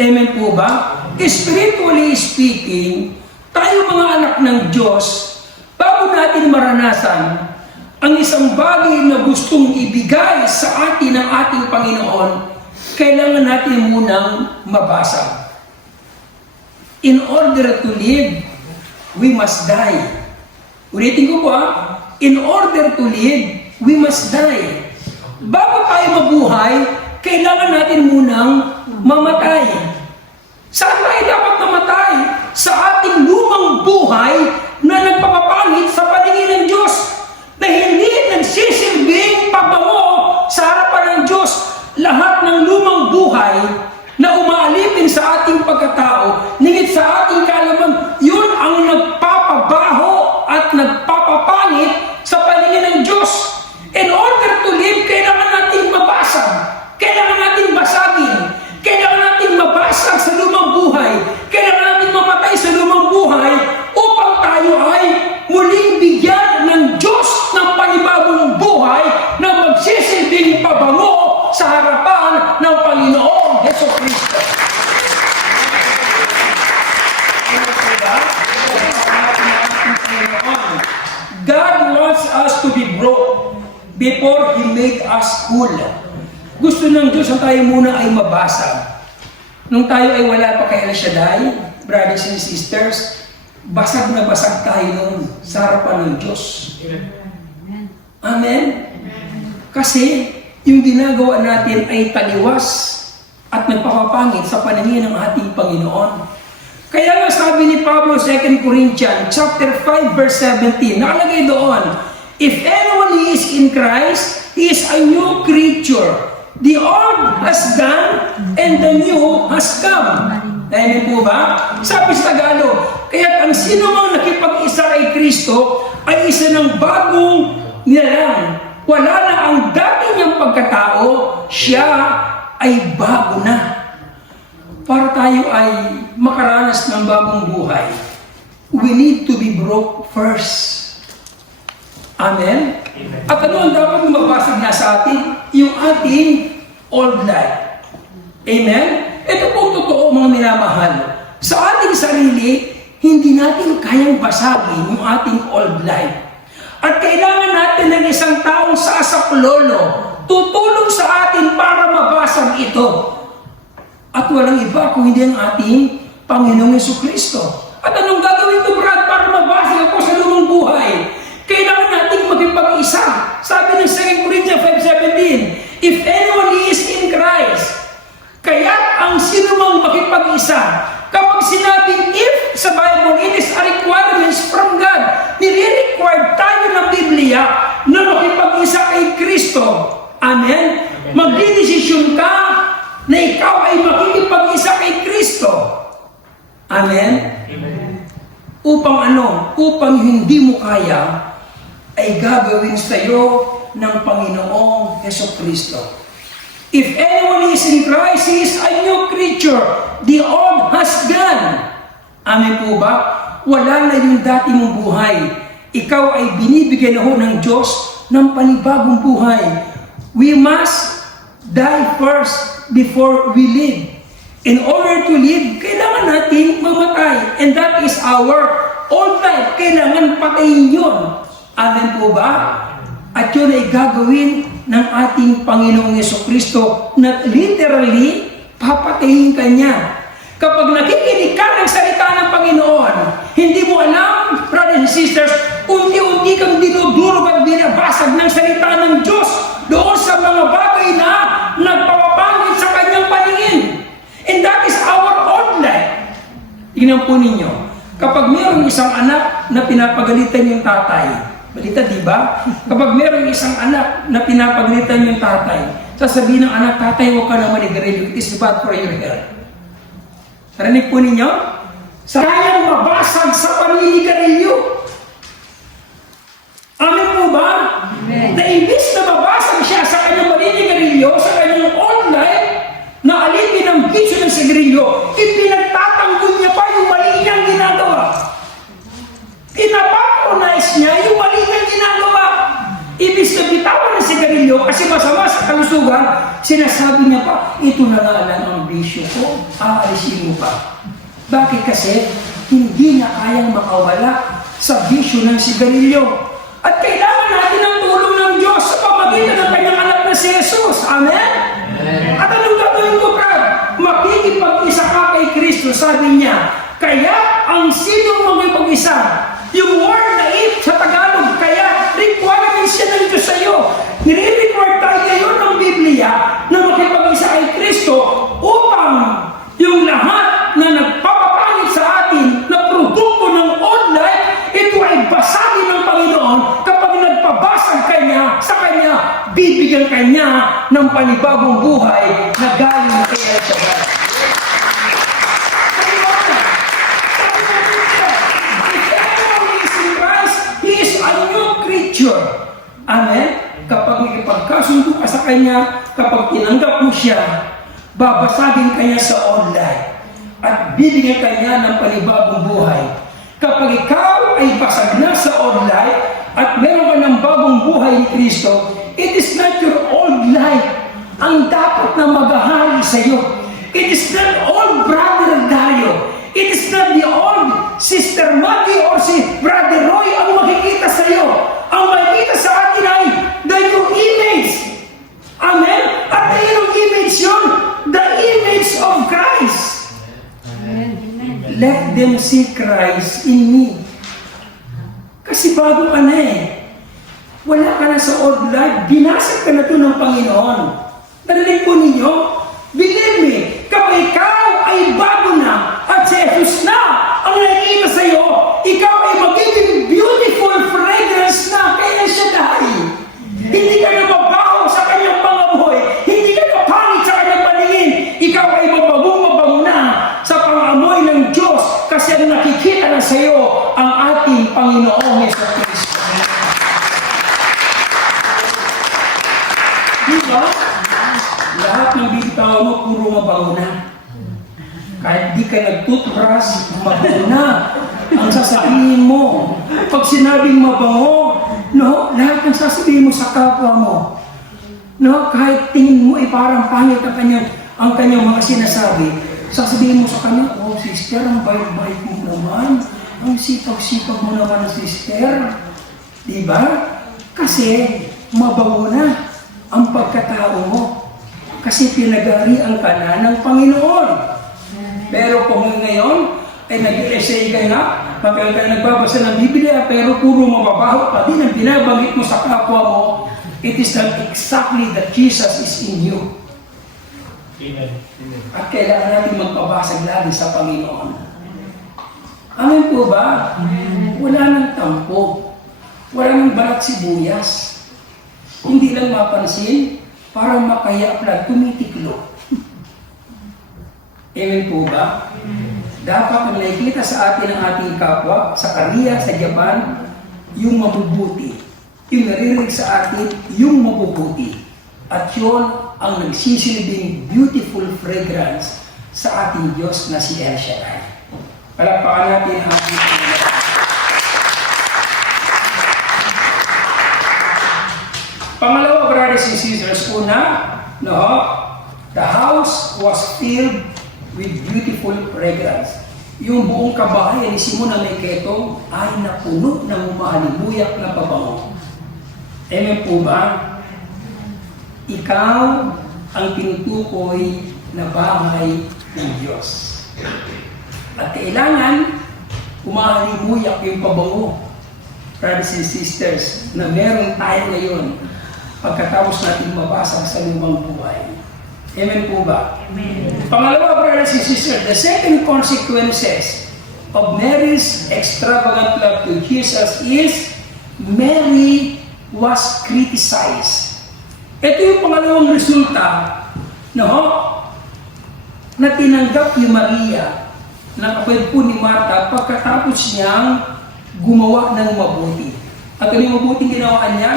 Amen po ba? Spiritually speaking, tayo mga anak ng Diyos, bago natin maranasan ang isang bagay na gustong ibigay sa atin ng ating Panginoon, kailangan natin munang mabasa. In order to live, we must die. Ulitin ko po in order to live, we must die. Bago tayo mabuhay, kailangan natin munang mamatay. Saan tayo dapat mamatay? Sa ating lumang buhay na nagpapapangit sa paningin ng Diyos, na hindi nagsisilbing pabango sa harapan ng Diyos. Lahat ng lumang buhay na umaalipin sa ating pagkatao, ningit sa ating kaalaman, yun ang nagpapabaho at nagpapapangit sa paningin ng Diyos. In order to live, kailangan natin mabasag. Kailangan natin basagin. Kailangan natin mabasag sa lumang buhay. Kailangan natin mamatay sa lumang buhay upang tayo ay muling bigyan ng Diyos ng panibagong buhay na magsisilbing pabango sa harapan ng Panginoong Jesucristo. God wants us to be broke before He made us whole. Gusto ng Diyos na tayo muna ay mabasag. Nung tayo ay wala pa kay El Shaddai, brothers and sisters, basag na basag tayo noon sa harapan ng Diyos. Amen? Kasi yung ginagawa natin ay taliwas at nagpapapangit sa paningin ng ating Panginoon. Kaya nga sabi ni Pablo 2 Corinthians chapter 5 verse 17, nakalagay doon, if anyone is in Christ, he is a new creature. The old has gone and the new has come. Amen po ba? Sabi sa Tagalog, kaya ang sino mang nakipag-isa kay Kristo ay isa ng bagong nilalang. Wala na ang dati niyang pagkatao, siya ay bago na. Para tayo ay makaranas ng bagong buhay, we need to be broke first. Amen? At ano ang dapat mabasag na sa atin? Yung ating old life. Amen? Ito po totoo mga minamahal. Sa ating sarili, hindi natin kayang basagin yung ating old life. At kailangan natin ng isang taong sasaklolo, tutulong sa atin para mabasag ito. At walang iba kung hindi ang ating Panginoong Jesucristo. At anong gagawin ko, Brad, para mabasag ako sa lumang buhay? Kailangan natin magpag-isa. Sabi ng 2 Corinthians 5:17, if anyone is in Christ, kaya ang sino mang makipag-isa. Kapag sinabing if sa Bible, it is a requirements from God. Nire-require tayo ng Biblia na makipag-isa kay Kristo. Amen? Magdidesisyon ka na ikaw ay makikipag-isa kay Kristo. Amen? Upang ano? Upang hindi mo kaya, ay gagawin sa iyo ng Panginoong Jesucristo. If anyone is in Christ, he is a new creature. The old has gone. Amen po ba? Wala na yung dati mong buhay. Ikaw ay binibigyan na ho ng Diyos ng panibagong buhay. We must die first before we live. In order to live, kailangan natin mamatay. And that is our old life. Kailangan patayin yun. Amen po ba? At yun ay gagawin ng ating Panginoong Jesucristo na literally papatayin ka niya. Kapag nakikinig ka ng salita ng Panginoon, hindi mo alam, brothers and sisters, unti-unti kang dinudurog at binabasag ng salita ng Diyos doon sa mga bagay na nagpapapangit sa kanyang paningin. And that is our old life. Tingnan po ninyo, kapag mayroong isang anak na pinapagalitan yung tatay, balita, di ba? Kapag mayroong isang anak na pinapagalitan yung tatay, sasabihin ng anak, tatay, huwag ka na manigarilyo. It is bad for your health. Narinig po ninyo? Sayang mabasag sa paninigarilyo. Amen po ba? Amen. Na imbis na mabasag siya sa kanyang paninigarilyo, sa kanyang old life, na alipin ang bisyo ng sigarilyo, ipinagtatanggol niya pa yung mali niyang ginagawa. Pinapatronize niya yung mali niyang ginagawa. Ibig na bitawan ng sigarilyo kasi masama sa kalusugan, sinasabi niya pa, ito na nga lang ang bisyo ko, aalisin mo pa. Bakit kasi hindi na kayang makawala sa bisyo ng sigarilyo? At kailangan natin ng tulong Amen? At anong gagawin ko, Brad? Makikipag-isa ka kay Kristo, sabi niya. Kaya, ang sinong makipag-isa? Yung word na if sa Tagalog, kaya requirement siya ng Diyos sa iyo. Nire-require tayo ngayon ng Biblia na makipag-isa kay Kristo upang yung lahat na nagpapapangit sa atin na produkto ng old life, ito ay basagin ng Panginoon kapag nagpabasag kanya sa kanya, bibigyan kanya ng panibagong buhay na galing kay El Shaddai. Amen? Kapag nakipagkasundo ka sa Kanya, kapag tinanggap mo siya, babasagin kanya sa old life at bibigyan kanya ng panibagong buhay. Kapag ikaw ay basag na sa old life at meron ka ng bagong buhay ni Kristo, it is not your old life ang dapat na maghahari sa iyo. It is not old Brother Dario. It is not the old Sister Maggie or si Brother Roy ang makikita sa iyo. Ang makikita sa atin ay the new image. Amen? At yung image yun, the image of Christ. Let them see Christ in me. Kasi bago ka na eh. Wala ka na sa old life. Binasag ka na ito ng Panginoon. Narinig po ninyo? Believe me, kapag ikaw ay bago na at si Jesus na ang nakikita sa iyo, ikaw ay magiging beautiful fragrance na kay El Shaddai. Hindi ka na mabaho sa kanyang pangamoy. Hindi ka na pangit sa kanyang paningin. Ikaw ay mabango na sa pangamoy ng Diyos kasi ang nakikita na sa iyo ang ating Panginoong Yesus Kristo. Diba? Lahat ng bibitaw mo, puro mabango na. Kahit di ka nag-toothbrush, mabango na. Ang sasabihin mo, pag sinabing mabango, no, lahat ng sasabihin mo sa kapwa mo. No, kahit tingin mo ay parang pangit ang kanyang mga sinasabi, sasabihin mo sa kanya, oh sister, ang bait-bait mo naman. Ang sipag-sipag mo naman, sister. Diba? Kasi mabango na ang pagkatao mo. Kasi pinag-arian ka na ng Panginoon. Pero kung ngayon, ay nag-essay ka nga, pagka ka nagbabasa ng Biblia, pero puro mababaho pa din ang binabanggit mo sa kapwa mo, it is not exactly that Jesus is in you. Amen. At kailangan natin magpabasag lagi sa Panginoon. Amen po ba? Wala nang tampo. Wala nang balat sibuyas. Hindi lang mapansin, parang makaya lang, tumitiklo. Amen po ba? Dapat ang nakikita sa atin ng ating kapwa, sa Korea, sa Japan, yung mabubuti. Yung naririnig sa atin, yung mabubuti. At yun ang nagsisilbing beautiful fragrance sa ating Diyos na si El Shaddai. Palakpakan natin ang ating Panginoon. Pangalawa, brothers and sisters, una, no, the house was filled with beautiful fragrance. Yung buong kabahayan ni Simon na may ketong ay napuno ng umahalimuyak na pabango. Amen po ba? Ikaw ang tinutukoy na bahay ng Diyos. At kailangan umahalimuyak yung pabango, brothers and sisters, na meron tayo ngayon pagkatapos natin mabasa sa lumang buhay. Amen po ba? Amen. Pangalawa, brothers and sisters, the second consequences of Mary's extravagant love to Jesus is Mary was criticized. Ito yung pangalawang resulta, no, na tinanggap ni Maria na kapatid po ni Martha pagkatapos niyang gumawa ng mabuti. At yung mabuting ginawa niya,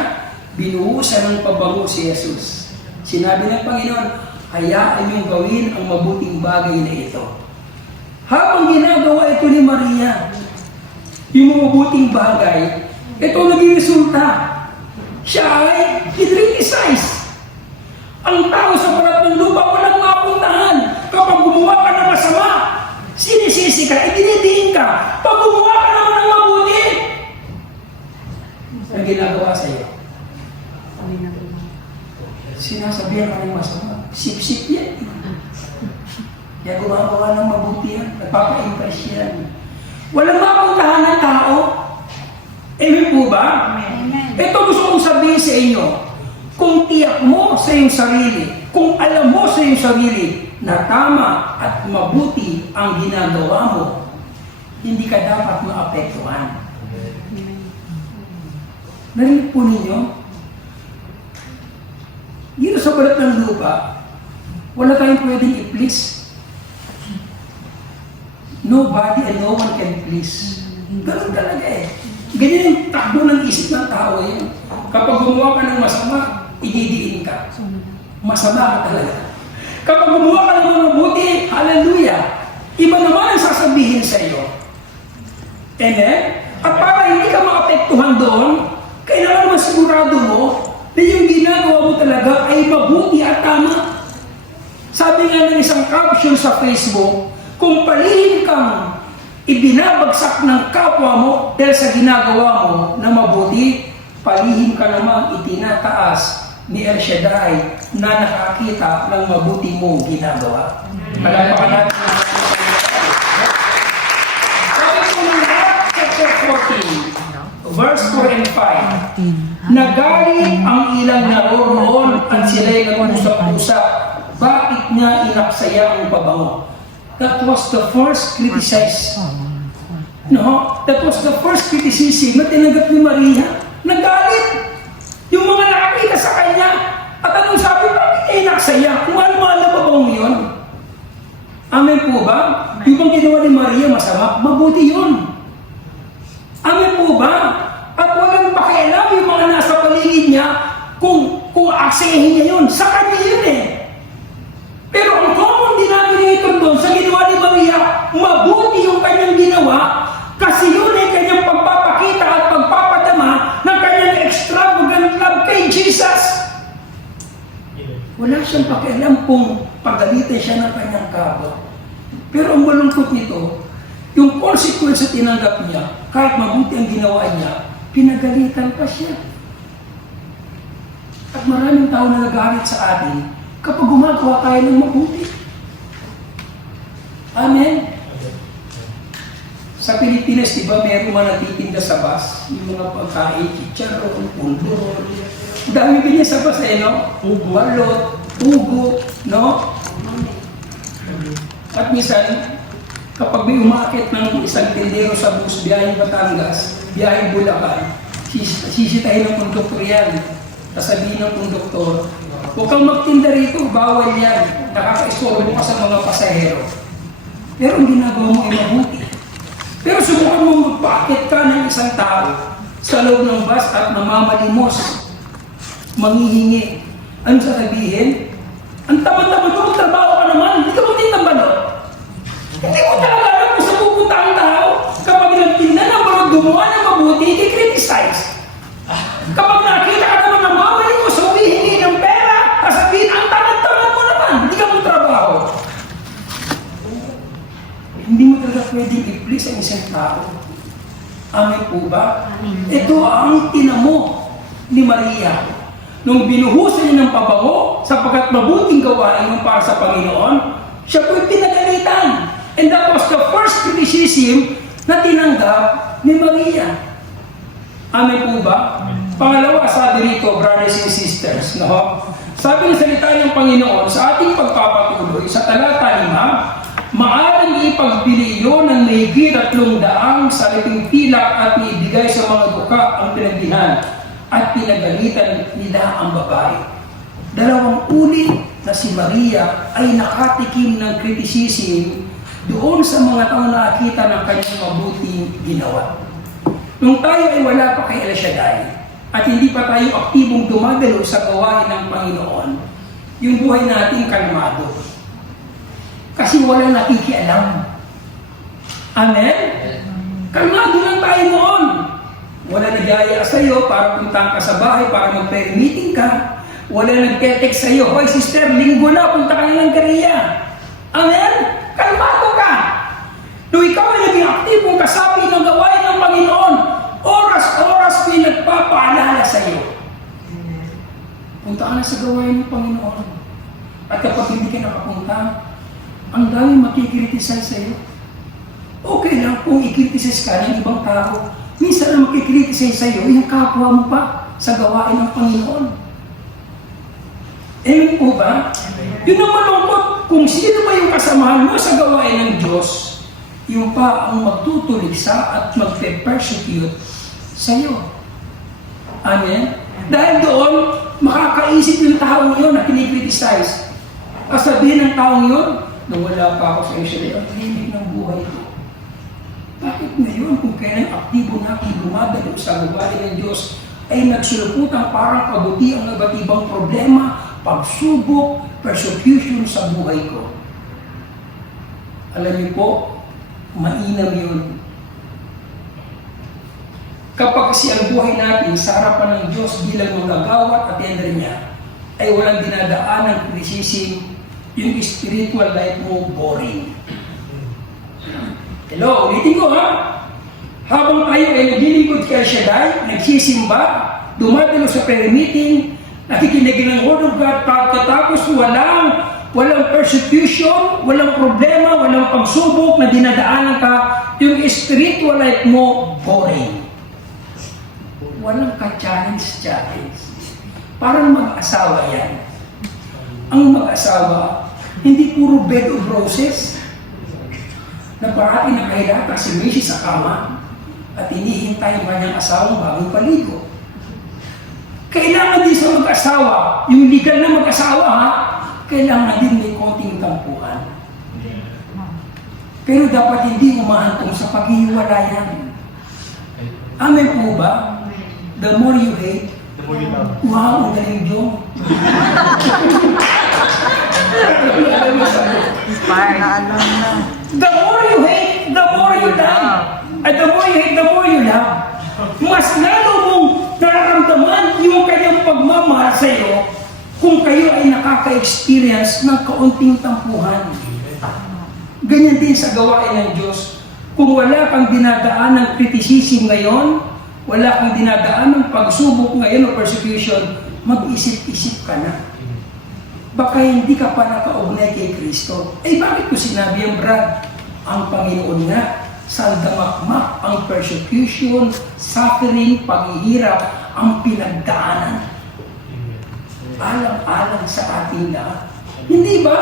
binuhusan ng pabango si Jesus. Sinabi ng Panginoon, hayaan niyong gawin ang mabuting bagay na ito. Habang ginagawa ito ni Maria, yung mabuting bagay, ito naging resulta. Siya ay criticized. Ang tao sa balat ng lupa walang mapuntahan. Kapag gumawa ka ng masama, sinisisi ka, idinidiin ka. Pag gumawa ka naman ng mabuti, ang ginagawa sa iyo. Sinasabihan ka ng masama. Sip-sip yan. Kaya gumagawa ng mabuti yan. Nagpapa-impress yan. Walang mapuntahan ng tao. Amen po ba? Ito gusto kong sabihin sa inyo. Kung tiyak mo sa iyong sarili, kung alam mo sa iyong sarili na tama at mabuti ang ginagawa mo, hindi ka dapat maapektuhan. Narinig po ninyo? Dito sa balat ng lupa, wala tayong pwedeng i-please. Nobody and no one can please. Ganun talaga eh. Ganyan yung takbo ng isip ng tao yan. Kapag gumawa ka ng masama, ididiin ka. Masama ka talaga. Kapag gumawa ka ng mabuti, hallelujah, iba naman ang sasabihin sa iyo. Amen? At para hindi ka maapektuhan doon, kailangan masigurado mo na yung ginagawa mo talaga ay mabuti at tama. Sabi nga ng isang caption sa Facebook, kung palihim kang ibinabagsak ng kapwa mo dahil sa ginagawa mo na mabuti, palihim ka namang itinataas ni El Shaddai na nakakita ng mabuti mong ginagawa. Palagpakan natin. Sabi ko ng Acts chapter 14, verse 4 and 5, nagalit ang ilang naroroon at sila'y nag-usap-usap. Bakit niya inaksaya ang pabango? That was the first criticized. No? That was the first criticism na tinanggap ni Maria. Nagalit yung mga nakakita sa kanya. At anong sabi, bakit niya inaksaya? Kung ano-ano pa bang yun? Amen po ba? Yung bang ginawa ni Maria masama, mabuti yun. Amen po ba? At walang pakialam yung mga nasa paligid niya kung aksayahin niya yun. Sa kanya yun eh. Pero ang common denominator doon sa ginawa ni Maria, mabuti yung kanyang ginawa kasi yun ay kanyang pagpapakita at pagpapadama ng kanyang extravagant love kay Jesus. Wala siyang pakialam kung pagalitan siya ng kanyang kapwa. Pero ang malungkot nito, yung consequence na tinanggap niya, kahit mabuti ang ginawa niya, pinagalitan pa siya. At maraming tao na nagalit sa atin kapag gumagawa tayo ng mabuti. Amen? Sa Pilipinas, di ba, meron mga natitinda sa bus, yung mga pagkain, chicharon, pulbor. Dami ganyan sa bus eh, no? Balot, ugo, no? At minsan, kapag may umakit ng isang tindero sa bus, biyaheng Batangas, biyaheng Bulacan, sisitahin ng konduktor yan. Sasabihin ng konduktor, huwag kang magtinda rito, bawal yan. Nakaka-istorbo ka sa mga pasahero. Pero ang ginagawa mo ay mabuti. Pero subukan mo magpaakit ka ng isang tao sa loob ng bus at namamalimos, manghihingi. Ano sasabihin? Ang tamad-tamad mo, magtrabaho ka naman, hindi ka magtindang balot. Hindi mo talaga alam kung saan pupunta ang tao. Kapag nagtinda ng balot, gumawa ng mabuti, i-criticize. Kapag nakita ka naman na mamalimos, humihingi ng pera, kasabihin, ang tamad-tamad mo naman, hindi ka magtrabaho. Hindi mo talaga pwedeng i-please ang isang tao. Amen po ba? Ito ang tinamo ni Maria. Nung binuhusan niya ng pabango, sapagkat mabuting gawain ng para sa Panginoon, siya po'y pinagalitan. And that was the first criticism na tinanggap ni Maria. Amen po ba? Pangalawa, sabi rito, brothers and sisters, no? Sabi ng salita ng Panginoon, sa ating pagpapatuloy, sa talata 5, maaring ipagpiliyo ng mahigit 300 sa liting pilak at ibigay sa mga duka ang pinagdihan at pinagalitan nila ang babae. Dalawang ulit na si Maria ay nakatikim ng criticism doon sa mga taong nakakita ng kanyang mabuting ginawa. Nung tayo ay wala pa kay El Shaddai at hindi pa tayo aktibong dumadalo sa gawain ng Panginoon, yung buhay natin kalmado. Kasi wala nakikialam. Amen? Kalmado lang tayo noon. Wala nagyaya sa iyo para puntahan ka sa bahay, para mag-prayer meeting ka. Wala nagte-text sa iyo, hoy sister, linggo na, punta ka na ng Korea. Amen? Kalmado ka. Nung ikaw ay naging aktibong kasapi ng gawain ng Panginoon, oras-oras pinagpapaalala sa iyo. Punta ka na sa gawain ng Panginoon. At kapag hindi ka nakapunta, ang daming makikriticize sa iyo. Okay lang kung i-criticize ka ng ibang tao. Minsan ang makikriticize sa iyo, yung kapwa mo pa sa gawain ng Panginoon. Amen po ba? Yun ang malungkot. Kung sino ba yung kasamahan mo sa gawain ng Diyos, yung pa ang magtutuligsa at magpe-persecute sa iyo. Amen? Dahil doon, makakaisip yung taong yun na kinikriticize. Kasabihin ng taong yun, nung wala pa ako sa Israel, ang limit ng buhay ko. Bakit ngayon kung kailan aktibo na akong dumadalo sa gawain ng Diyos ay nagsulputan parang kabuti ang iba't ibang problema, pagsubok, persecution sa buhay ko? Alam niyo po, mainam yun. Kapag kasi ang buhay natin sa harapan ng Diyos bilang magagawa at tender niya, ay walang dinadaan ng criticism, yung spiritual life mo boring. Hello, ulitin ko ha. Habang tayo ay naglilingkod kay Shaddai, nagsisimba, dumadalo sa prayer meeting, nakikinig ng Word of God, pagkatapos walang persecution, walang problema, walang pagsubok na dinadaanan ka, yung spiritual life mo boring. Walang ka-challenge. Parang mag-asawa yan. Ang mag-asawa, hindi puro bed of roses, na parati nakahilata si Mrs. sa kama at hinihintay ang kanyang asawang bagong paligo. Kailangan din sa mag-asawa, yung legal na mag-asawa ha, kailangan din may konting tampuhan. Pero dapat hindi umahantong sa paghihiwalayan. Amen po ba? The more you hate, wow, ang galing Diyong. The more you hate, the more you love. At the more you hate, the more you love. Mas lalo mong nararamdaman yung kanyang pagmamahal sa iyo kung kayo ay nakaka-experience ng kaunting tampuhan. Ganyan din sa gawain ng Diyos. Kung wala kang dinadaan ng criticism ngayon, wala kang dinadaan ng pagsubok ngayon o persecution, mag-isip-isip ka na. Baka hindi ka pa nakaugnay kay Kristo. Eh bakit ko sinabi ang Brad? Ang Panginoon nga, sandamakmak ang persecution, suffering, paghihirap, ang pinagdaanan. Alang-alang sa ating lahat. Hindi ba?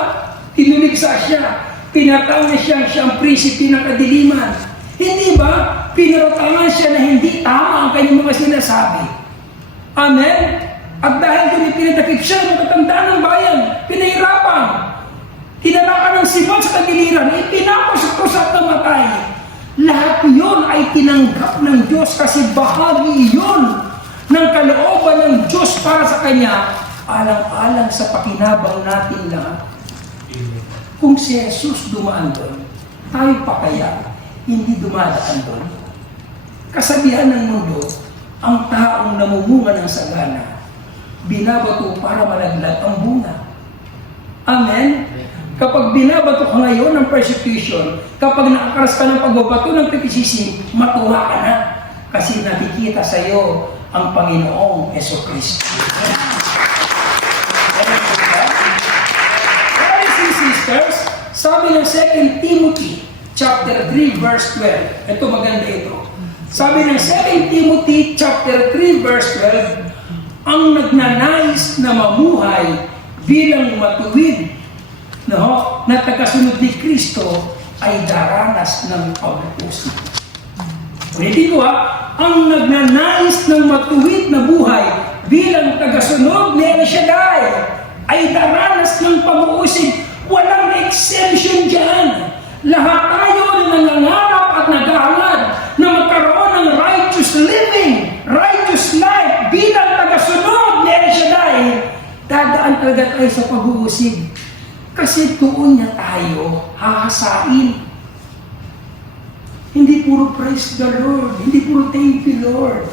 Tinuligsa siya. Pinatawag niya siyang prinsipe ng kadiliman. Hindi ba? Pinaratangan siya na hindi tama ang kanyang mga sinasabi. Amen? At dahil doon pinadakip siya, matatandaan ng bayan, pinahirapan. Tinalakan ng simon sa tagiliran, itinapos sa krus at namatay. Lahat yun ay tinanggap ng Diyos kasi bahagi yun ng kalooban ng Diyos para sa Kanya, alang-alang sa pakinabang natin lahat. Kung si Jesus dumaan doon, tayo pa kaya hindi dumadaan doon? Kasabihan ng mundo, ang taong namumunga ng sagana, binabato para malaglag ang bunga. Amen? Kapag binabato ka ngayon ng persecution, kapag nakakaras ka ng pagbabato ng criticism, matuwa ka na kasi nakikita sa iyo ang Panginoong Jesucristo. Brothers and sisters, sabi ng 2 Timothy chapter 3 verse 12. Ito maganda ito. Sabi ng 2 Timothy chapter 3 verse 12, ang nagnanais na mamuhay bilang matuwid na tagasunod ni Kristo ay daranas ng pag-uusap. Ulitin ko ang nagnanais ng matuwid na buhay bilang tagasunod ni El Shaddai ay daranas ng pag-uusap. Walang exemption dyan. Lahat tayo na nangangarap at naghahangad na magkaroon ng righteous living, righteous life bilang tagasunod ni El Shaddai, dadaan talaga tayo sa pag-uusig. Kasi doon niya tayo hahasain. Hindi puro praise the Lord, hindi puro thank you Lord.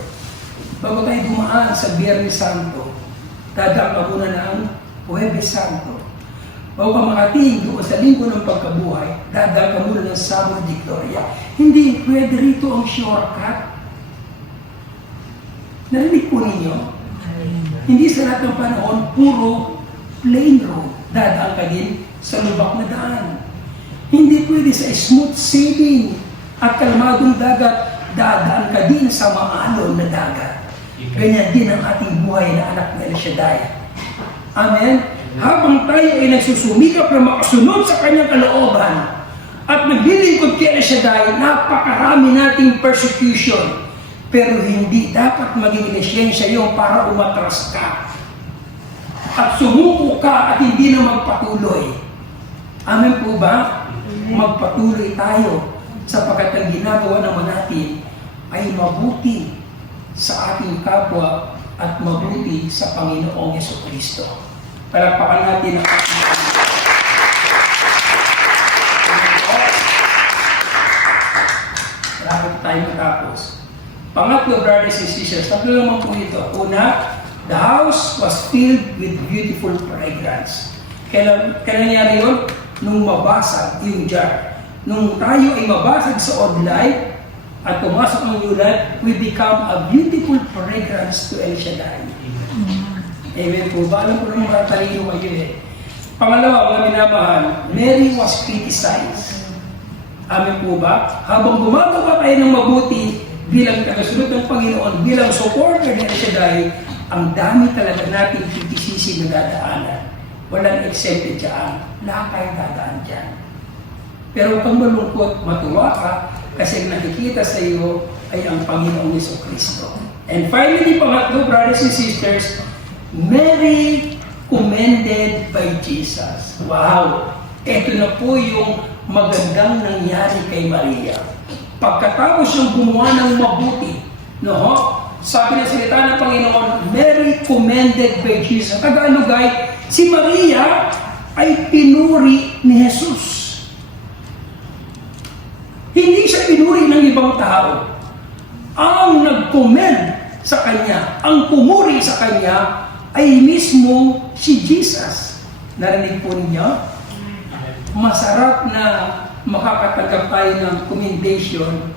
Bago tayo dumaan sa Biyernes Santo, dadaan ka muna ng Huwebes Santo. Bago ka makating doon sa linggo ng pagkabuhay, dadaan ka muna ng Sabado Victoria. Hindi pwede rito ang shortcut. Narinig po ninyo? Hindi sa lahat ng panahon, puro plain road. Dadaan ka din sa lubak na daan. Hindi pwede sa smooth sailing at kalmadong dagat, dadaan ka din sa maalon na dagat. Ganyan din ang ating buhay na anak ni El Shaddai. Amen? Habang tayo ay nagsusumikap na makasunod sa kanyang kalooban at naglilingkod kay El Shaddai, napakarami nating persecution. Pero hindi dapat maging lisyensya yung para umatras ka. At sumuko ka at hindi na magpatuloy. Amen po ba? Magpatuloy tayo sapagkat ang ginagawa naman natin ay mabuti sa ating kapwa at mabuti sa Panginoong Jesucristo. Palakpakan natin ang ating Marami tayo matapos. Pangatlo, brothers and sisters, tatlo naman po ito. Una, the house was filled with beautiful fragrance. Kailan nangyari yun? Nung mabasag yung jar. Nung tayo ay mabasag sa old life at pumasok ng new life, we become a beautiful fragrance to El Shaddai. Amen po ba? Alam ko naman maratalino kayo eh. Pangalawa, mga minamahal, Mary was criticized. Amen po ba? Habang gumagawa tayo ng mabuti bilang tagasunod ng Panginoon, bilang supporter ng El Shaddai, ang dami talaga natin kritisisi na dadaanan. Walang exempted dyan. Lahat tayo dadaan dyan. Pero kung malungkot, matuwa ka kasi nakikita sa iyo ay ang Panginoong Jesucristo. And finally, pangatlo, brothers and sisters, Mary commended by Jesus. Wow! Ito na po yung magandang nangyari kay Maria. Pagkatapos yung gumawa ng mabuti, no? Sabi ng salita ng Panginoon, Mary commended by Jesus. Tagalog ay, si Maria ay pinuri ni Jesus. Hindi siya pinuri ng ibang tao. Ang nag-commend sa kanya, ang pumuri sa kanya, ay mismo si Jesus. Narinig po ninyo? Masarap na makakatanggap tayo ng commendation,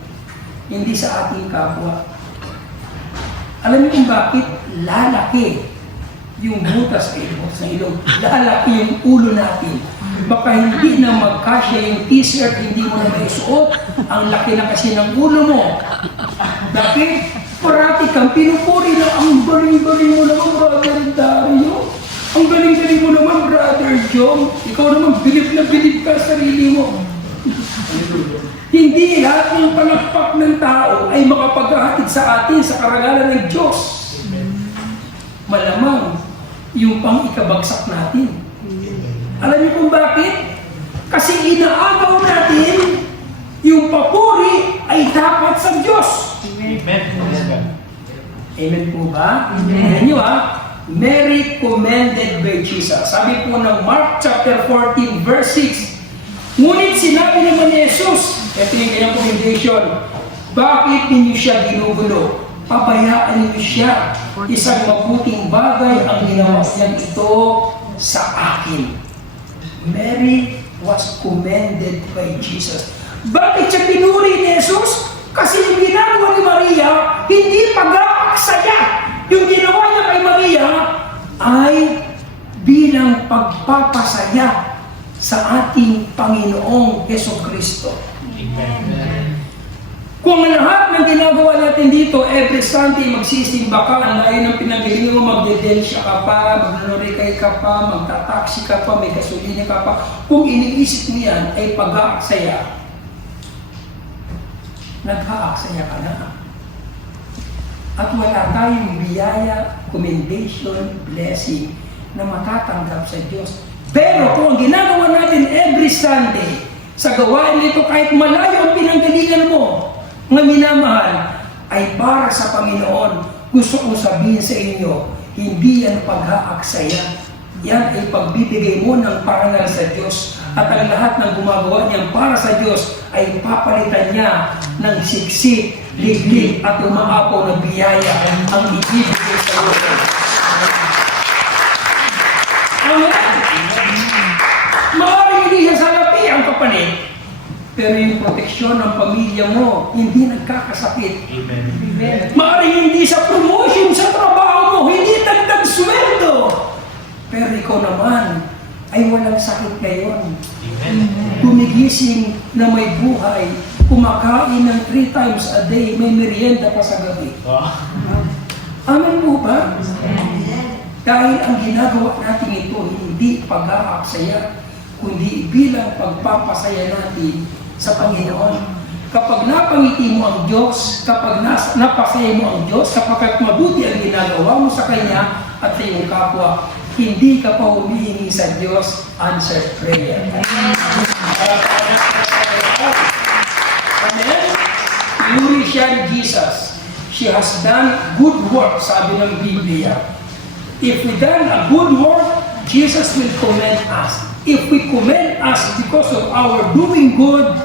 hindi sa ating kapwa. Alam niyo kung bakit? Lalaki yung butas sa ilong. Lalaki yung ulo natin. Baka hindi na magkasya yung t-shirt, hindi mo na maisuot. Ang laki na kasi ng ulo mo. Bakit? Parati kang pinupuri na ang galing-galing mo naman, Brother Dario. Ang galing-galing mo naman, Brother John. Ikaw naman, bilib na bilib ka sa sarili mo. Hindi lahat ng palakpak ng tao ay makapaghahatid sa atin sa karangalan ng Diyos. Malamang yung pang-ikabagsak natin. Alam niyo kung bakit? Kasi inaagaw natin yung papuri ay dapat sa Diyos. Amen. Amen po ba? Amen nyo Mary commended by Jesus. Sabi po ng Mark chapter 14 verse 6, ngunit sinabi naman ni Jesus, ito yung kanyang commendation, bakit ninyo siya ginugulo? Pabayaan niyo siya. Isang mabuting bagay ang ginawa niya ito sa akin. Mary was commended by Jesus. Bakit siya pinuri ni Jesus? Kasi yung ginagawa ni Maria, hindi pag-aaksaya. Yung ginawa niya kay Maria ay bilang pagpapasaya sa ating Panginoong Jesucristo. Kung lahat ng ginagawa natin dito, every Sunday magsisimba ka, ang layo ng pinagaling mo, magdedensya ka pa, magnanurikay ka pa, magtataksi ka pa, may gasolina ka pa. Kung iniisip mo yan ay pag-aaksaya, nag-aaksaya ka na. At wala tayong biyaya, commendation, blessing na matatanggap sa Diyos. Pero kung ang ginagawa natin every Sunday, sa gawain nito kahit malayo ang pinanggalingan mo, mga minamahal, ay para sa Panginoon. Gusto kong sabihin sa inyo, hindi yan pag-aaksaya. Yan ay pagbibigay mo ng parangal sa Diyos. At ang lahat ng gumagawa niyan para sa Diyos ay papalitan niya ng siksik, liglig at umaapaw na biyaya ang ibibigay sa iyo. Amen. Maaaring hindi siya salapi ang kapalit, pero yung proteksyon ng pamilya mo, hindi nagkakasakit. Amen. Maaaring hindi sa promotion sa trabaho mo, hindi dagdag sweldo. Pero ikaw naman ay walang sakit ngayon. Gumigising na may buhay, kumakain ng 3 times a day, may merienda pa sa gabi. Wow. Amen po ba? Dahil ang ginagawa natin ito, hindi pag-aaksaya, kundi bilang pagpapasaya natin sa Panginoon. Kapag napangiti mo ang Diyos, kapag napasaya mo ang Diyos, kapag mabuti ang ginagawa mo sa Kanya at sa iyong kapwa, hindi ka pa humihingi sa Diyos answered prayer. Amen? Glory siya ni Jesus. She has done good work, sabi ng Biblia. If we done a good work, Jesus will commend us. If we commend us because of our doing good,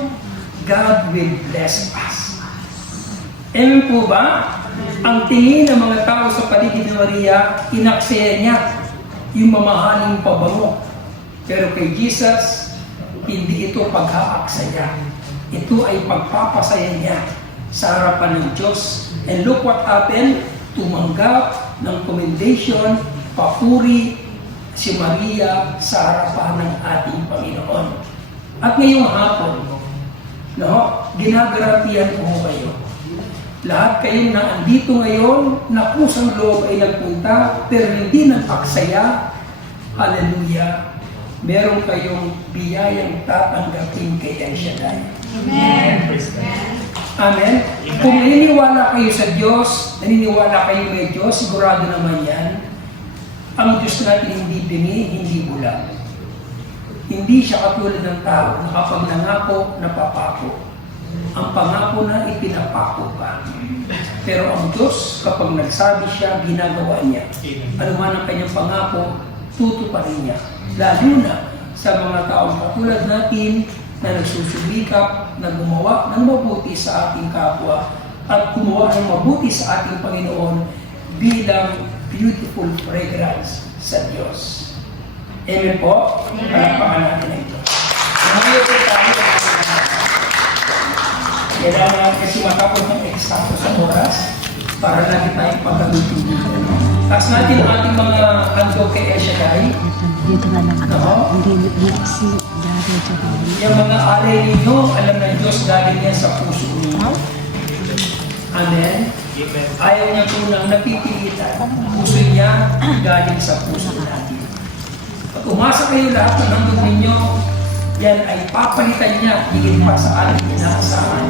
God will bless us. Amen po ba? Ang tingin ng mga tao sa paligid ni Maria, inaksaya niya yung mamahaling pabango. Pero kay Jesus, hindi ito pag-aaksaya. Ito ay pagpapasaya niya sa harapan ng Diyos. And look what happened, tumanggap ng commendation, papuri si Maria sa harapan ng ating Panginoon. At ngayong hapon, ginagarantiyan ko kayo. Lahat kayo na andito ngayon, na pusang loob ay nagpunta, pero hindi nagpaksaya, hallelujah, meron kayong biyayang tatanggapin kay El Shaddai. Amen. Amen? Kung naniniwala kayo sa Diyos, naniniwala kayo may Diyos, sigurado naman yan, ang Diyos natin hindi bingi, hindi bulag. Hindi siya katulad ng tao na kapag nangako, napapako. Ang pangako na ipinapako pa. Pero ang Diyos, kapag nagsabi siya, ginagawa niya. Ano man ang kanyang pangako, tutuparin niya. Lalo na sa mga taong katulad natin na nagsusubikap, na gumawa ng mabuti sa ating kapwa at gumawa ng mabuti sa ating Panginoon bilang beautiful fragrance sa Diyos. Amen po? Palakpakan natin na ito. Ngayon po tayo. Kailangan natin kasi matapos ng eksakto sa oras para lagi tayong pagkalutin dito. Taas natin ang ating mga handog kay El Shaddai. Dito nga lang ako. Hindi si Daddy tsaka Yung mga alay ninyo, alam ng Diyos galing yan sa puso ninyo. Amen? Ayaw niya po nang napipilitan. Puso niya galing sa puso natin. Pag umasa kayo lahat ng handog ninyo, yan ay papalitan niya higit pa sa ating inaasahan.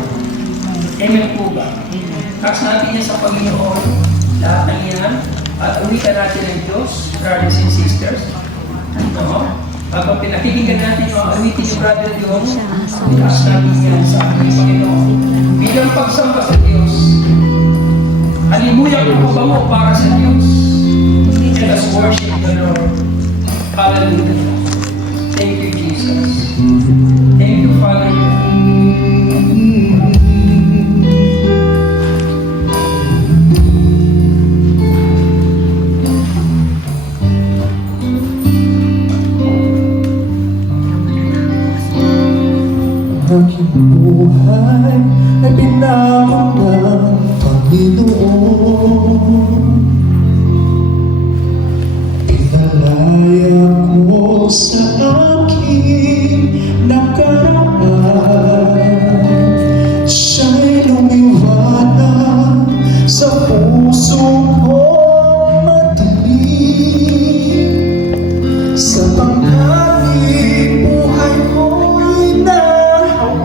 Amen po ba? Taas natin yan sa Panginoon, lahat ng yan, at uwitan natin ng Diyos, brothers and sisters. Habang pinakikinggan natin yung awitin ni Brother Dion, taas natin yan sa ating Panginoon. Bilang pagsamba sa Diyos, halimuya ang mabango para sa Diyos. Let us worship the Lord. Hallelujah. Thank you, Jesus. Thank you, Father. Aking buhay ay binakot ng Panginoon. Pinalaya ko sa aking nakaraan. Siya'y lumiwanag sa puso kong madilim. Sa panganib buhay ko'y nahawakan.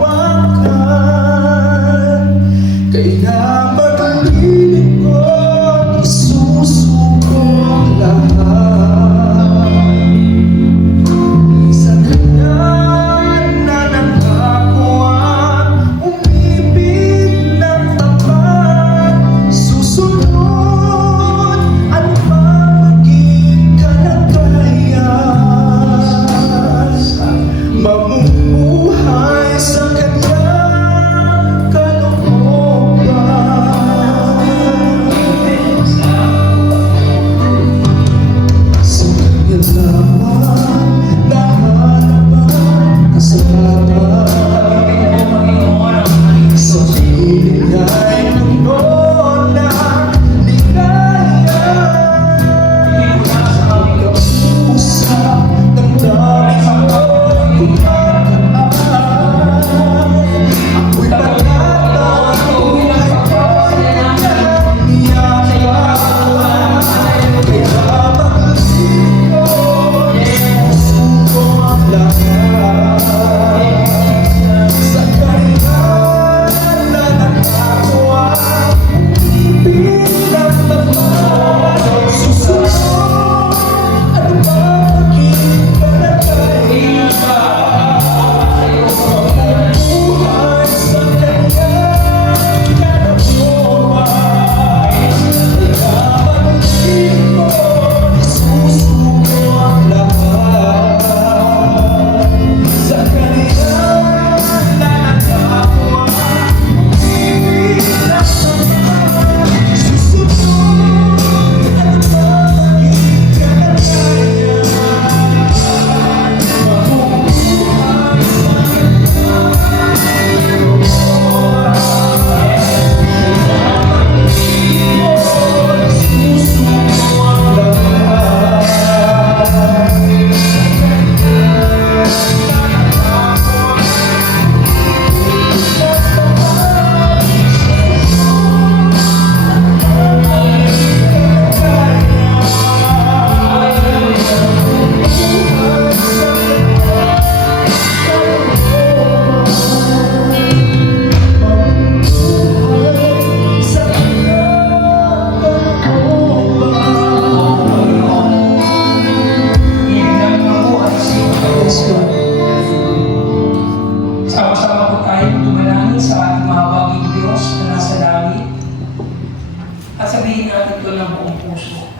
Kaya maglilingkod, isusuko ang lahat. Sa kanya na nangako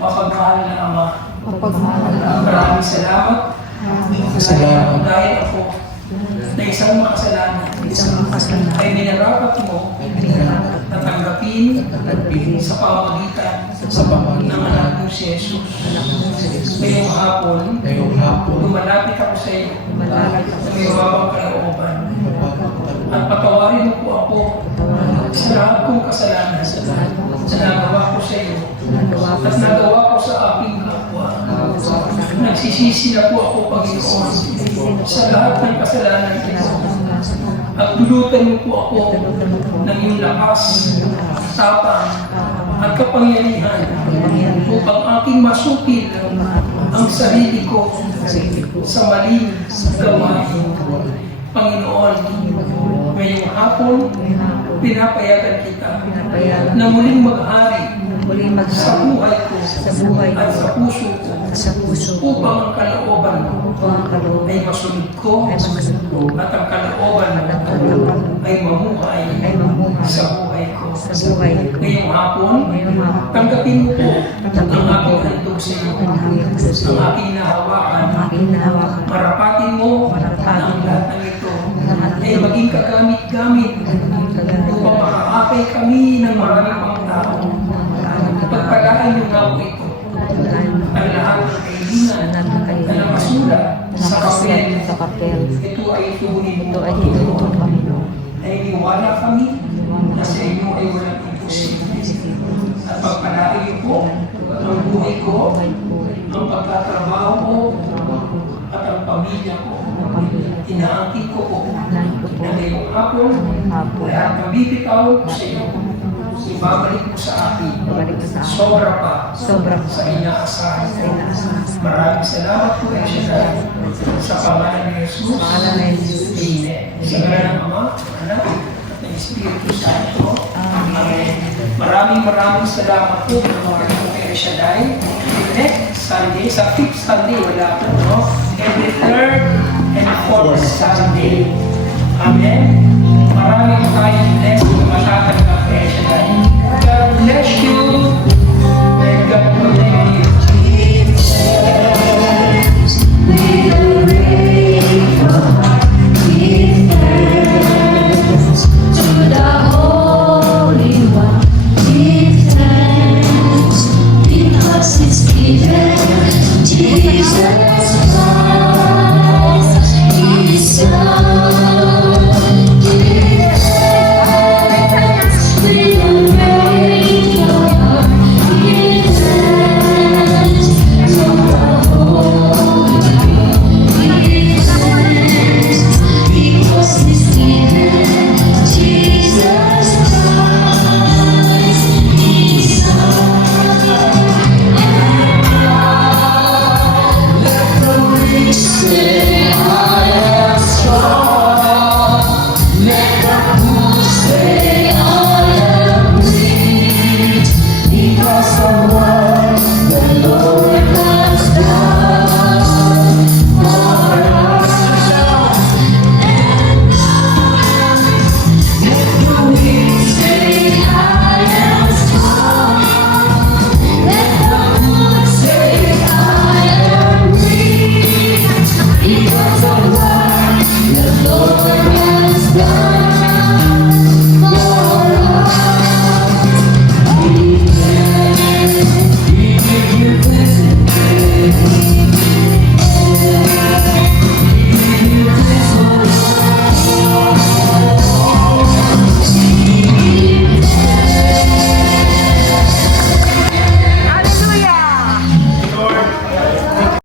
mapagmahal na Ama. Mapagmahal na Maraming salamat. Salamat. Dahil ako na isang makasalanan isang kasalanan ay minarapat mo na tanggapin sa pamamagitan ng anak mo si Jesus. Ngayong hapon, lumalapit ako sa iyo malapit sa may mababang kalooban. At patawarin mo po ako sa lahat kong kasalanan sa nagawa ko sa iyo at nagawa ko sa aking kapwa. Nagsisisi na po ako, Panginoon, sa lahat ng kasalanan ito. At dulutan mo po ako ng iyong lakas, tapang, at kapangyarihan upang aking masupil ang sarili ko sa maling gawain. Panginoon, ngayong hapon, pinapayagan kita na muling mag-ari muling sa maghari buhay ko sa buhay at ko sa puso ko sa puso ko upang ang kalooban mo upang ang kaloob ay masunod ko ay masunod at ang kalooban mo ay mamuhay sa buhay ko. sa buhay ko. Ngayong hapon, Ngayong hapon, tanggapin mo po tanggapin ang mo po aking handog sa iyo, ang hanggang sa ang iyo, aking nahawakan. ang aking nahawakan, Marapatin mo Marapatin ang mo lahat ng ito lahat ng ay ito. maging kagamit-gamit kagamit upang makaakay kami ng maraming mga tao. Pagpalain mo nga po ito ang lahat ng kailangan na nakasulat sa papel. sa papel. Ito ay tunin mo, Ito ay hinutong Panginoon. Naniniwala kami na sa inyo ay walang imposible. At pagpalain niyo po ang buhay ko, ang pagtatrabaho ko, at ang pamilya ko. Inaangkin ko po na ngayong hapon, lahat ng bibitawan ko sa iyo, ibabalik mo sa akin. Ibabalik mo sa akin. Sobra pa Sobra pa sa inaasahan sa ko. inaasahan. Maraming salamat po, El Shaddai, sa pangalan ni Jesus. Pangalan ni Jesus. Amen. Sa ngalan ng Ama, Anak, at ng Espiritu Santo. Amen. Maraming salamat po, Lord, po kay El Shaddai. Next Sunday, sa 5th Sunday, wala po, no? Every 3rd and 4th Sunday. Amen. Maraming tayong blessed na matatanggap kay El Shaddai. God bless you. And God protect you. To the Holy One, give thanks, because He's given Jesus Christ, His Son. Give thanks with a grateful heart. Give thanks to the Holy One. Give thanks because He's given Jesus Christ, His Son. Let the weak say, I am strong. Let the poor say,